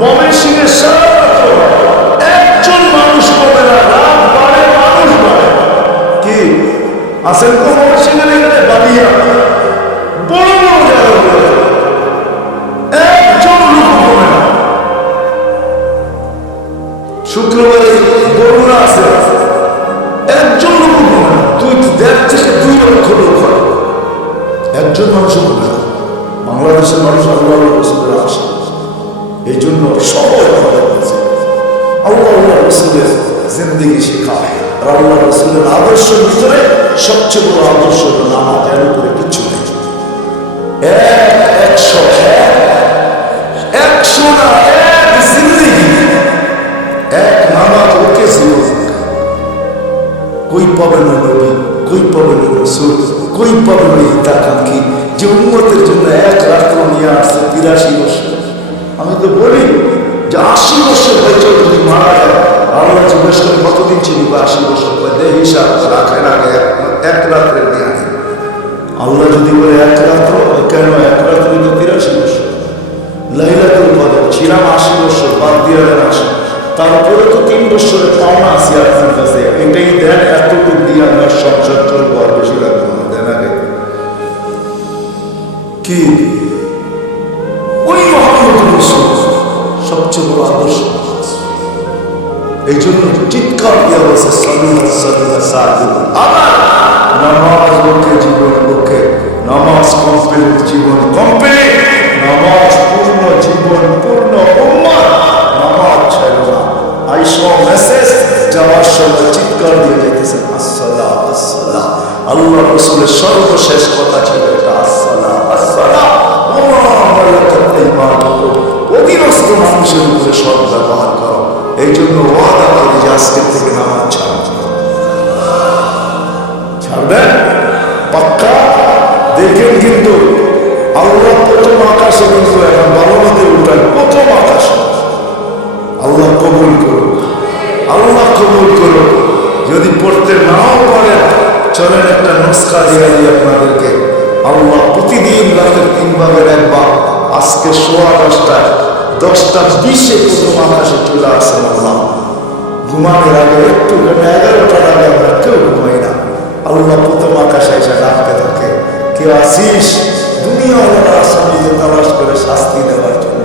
ময়মনসিংহের সারা রাত্র একজন মানুষ কমে না, রাত বাড়ে মানুষ বাড়ে। কি আসেন তো ময়মনসিংহের এখানে বালিয়া বড় বড় জায়গা, একজন লোক কমে না। শুক্রবারে বরুণা আছে, একজন লোক কমে না, 1.5 থেকে 2 লক্ষ লোক হয়, একজন মানুষ কমে না। বাংলাদেশের মানুষ আল্লাহ রসুলের আসে, এই জন্য সবাই আমাদের কাছে আল্লাহ রসুলের জিন্দেগি শেখায়। আর আল্লাহ রসুলের আদর্শের ভিতরে সবচেয়ে বড় আদর্শ হল নামাজ, এর উপরে কিচ্ছু নেই। 100 না, 1 জিন্দেগি, 1 নামাজ, ওকে জীবন। কই পাবেন নবী, কই পাবেন রসুল, কই পাবেন হিতাকাঙ্ক্ষী যে উম্মতের জন্য 1 রাত্র নিয়ে আসছে 83 বছর। আমি তো বলি যে 80 বছর হয়েছে যদি মারা যায়, আল্লাহ জিজ্ঞেস করে কতদিন ছিল? 80 বছর। হিসাব রাখেন আগে 1 রাত্রে নিয়ে আনে। আল্লাহ যদি বলে 1 রাত্র, কেন 1 রাত্রে তো 83 বছর। লাইলাতুল কদর ছিলাম 80 বছর, বাদ দিয়ে 80, তারপরে তো 3 বছরের পাওনা আছে আপনার কাছে, এটাই দেন, এতটুকু দিয়ে আমরা সংসার চলবো, আর বেশি রাখবো না, দেন আগে। কি ওই মহাম্মদ রাসূল সবচেয়ে বড় আদর্শ। এই জন্য চিৎকার দিয়ে বলছে আমার নামাজ লোকে জীবন লোকে, নামাজ কমপ্লিট জীবন কমপ্লিট, নামাজ পূর্ণ জীবন পূর্ণ, উম্মাহ নামাজ ছাড়ো না। আইসো মেসেজ যাওয়ার সময় চিৎকার দিয়ে যেতেছেন আসসালাহ আসসালাহ। আল্লাহ রসুলের সর্বশেষ কথা ছিল এটা, আসসালাহ আসসালাহ। অধীনস্থ মানুষের উপরে সৎ ব্যবহার করো। এই জন্য ওয়াদা করি যে আজকের থেকে নামাজ ছাড়বেন পাক্কা। দেখেন কিন্তু আল্লাহ প্রথম আকাশে কিন্তু এখন বারোনাতে উঠায়, প্রথম আকাশে। আল্লাহ কবুল করুন, আল্লাহ কবুল করুন। যদি পড়তে নাও পারেন, চলেন একটা নুসখা দিয়ে দিই আপনাদেরকে। আল্লাহ প্রতিদিন রাতের 3 ভাগের 1 ভাগ, আজকে 10:15 10:20 প্রথম আকাশে চলে আসেন। আল্লাহ ঘুমানোর আগে একটু 11টার আগে আমরা কেউ ঘুমাই না। আল্লাহ প্রথম আকাশে এসে ডাকতে থাকে, কেউ আসিস দুনিয়াওয়ালা আসামিকে তালাশ করে শাস্তি দেওয়ার জন্য,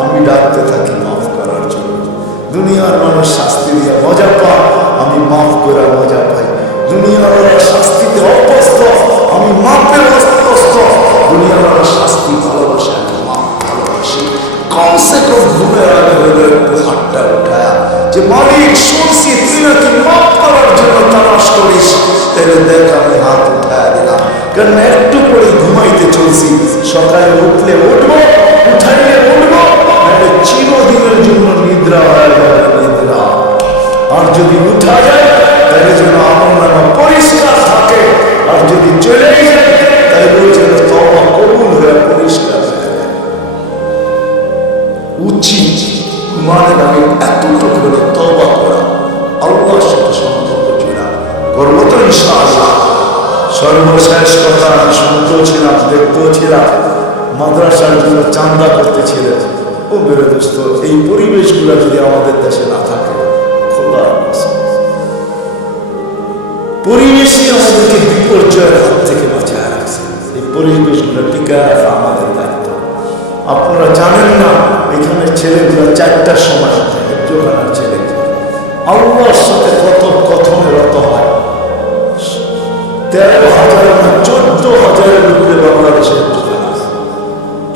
আমি ডাকতে থাকি মাফ করার জন্য। দুনিয়ার মানুষ শাস্তি দিয়ে মজা পায়, আমি মাফ করে মজা পাই। দুনিয়াওয়ালা শাস্তিতে অভ্যস্ত, আমি মাপের অভ্যস্ত। দুনিয়াওয়ালা শাস্তি ভালোবাসে, আমি মাপ ভালোবাসি। কমসে কম ঘুমের আগে হইল একটু হাতটা উঠায়া যে মালিক শুনছি তুই নাকি মাপ করার জন্য তালাশ করিস, তাহলে দেখ আমি হাত উঠায়া দিলাম। কারণ একটু করে ঘুমাইতে চলছি, সকালে উঠলে উঠবো, উঠাইলে উঠবো, নাহলে চিরদিনের জন্য নিদ্রা হয়ে যাবে নিদ্রা। আর যদি উঠা যায় তাহলে যেন আমলনামা পরিষ্কার থাকে, আর যদি চলেই যায় তাহলে যেন তওবা কবুল হয়ে পরিষ্কার হয়ে যায়। উচিত মানে আমি এতটুকু হলো তওবা করা, আল্লাহর সাথে সম্পর্ক জোড়া করবো তো ইনশাআল্লাহ। সর্বশেষ কথা, আমি শুনতেও ছিলাম, দেখতেও ছিলাম, মাদ্রাসার জন্য চান্দা করতেছিলেন। ও বেরো দোস্ত, এই পরিবেশগুলো যদি আমাদের দেশে না থাকে, খোলা পরিবেশই আমাদেরকে বিপর্যয়ের হাত থেকে বাঁচায় রাখছে। এই পরিবেশগুলো টিকা রাখা আমাদের দায়িত্ব। আপনারা জানেন না, এখানে ছেলেগুলো 4টার সময় হেফজোখানার ছেলে আল্লাহর সাথে কত কথনে রত হয়। 13,000 না 14,000-এর উপরে বাংলাদেশে হেফজোখানা আছে।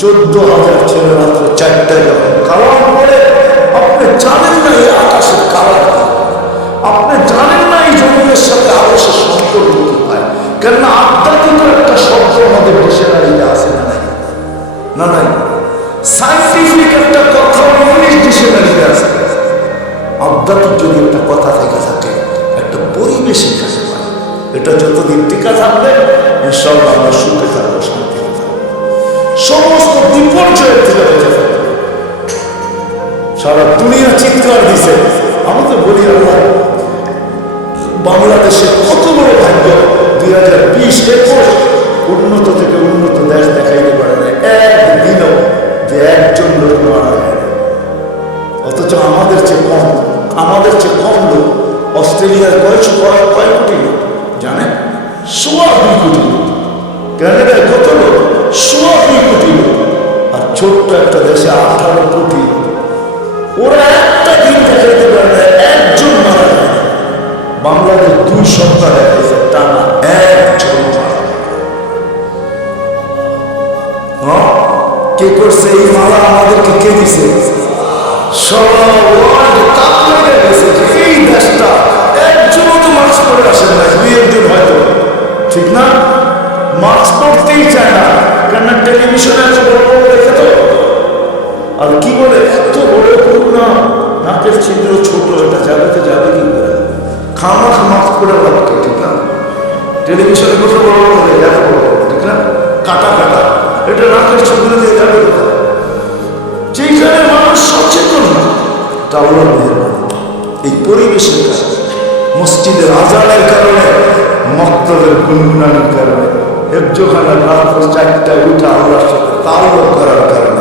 14,000 ছেলে মাত্র 4টায় যখন কালাম পড়ে, আপনি জানেন না এই আকাশের কালার কি, আপনি জানেন না এই জমিনের সাথে আকাশের সম্পর্ক কি হয়। কেননা আধ্যাত্মিক একটা শব্দ আমাদের ডিকশনারিতে আছে না নাই? না নাই। সাইন্টিফিক একটা কথা ইংলিশ ডিকশনারিতে আছে। আধ্যাত্মিক যদি একটা কথা থেকে থাকে, একটা পরিবেশে কাছে পায়, এটা যতদিন টিকা থাকবে ইনশাআল্লাহ আমরা সুখে থাকবো, শান্তিতে থাকবো, সমস্ত বিপর্যয়ের থেকে বেঁচে থাকবো। সারা দুনিয়া চিৎকার দিছে, আমি তো বলি আল্লাহ বাংলাদেশের কত বড় ভাগ্য 2020-21 উন্নত থেকে উন্নত দেশ দেখাইতে পারে না একদিনও যে একজন লোক মারা যায়। অথচ আমাদের চেয়ে কম লোক। অস্ট্রেলিয়ার কয় কোটি লোক জানেন? 2.25 কোটি লোক। ক্যানাডায় কত লোক? 2.25 কোটি লোক। আর ছোট্ট একটা দেশে 18 কোটি লোক। ওরা একটা দিন দেখাইতে পারে না একজন মারা যায়। বাংলাদেশ 2 সপ্তাহ দেখাইছে টানা একজন মারা। কে করছে এই মালা? আমাদেরকে কে দিছে? এই দেশটা একজনও তো মাস্ক পরে আসেন না, 2-1 হয়তো, ঠিক না? মাস্ক পরতেই চায় না, কেননা টেলিভিশনে এত বড় বড় দেখে তো। আর কি বলে এত বড় করুক না, নাকের ছিদ্র ছোট, এটা যাবে তো যাবে কি করে? খামাখা মাস্ক পরে রাখে, ঠিক না? টেলিভিশনে কত বড় বড় দেখো, ঠিক না? কাটা কাটা, এটা নাকের ছিদ্র দিয়ে যাবে কোথায়? যেখানে মানুষ সচেতন না, এই পরিবেশের কারণে, মসজিদের আজানের কারণে, মক্তবের গুনগুনানের কারণে, হেফজোখানার রাত 4টায় উঠে আল্লাহর সাথে তাওবা করার কারণে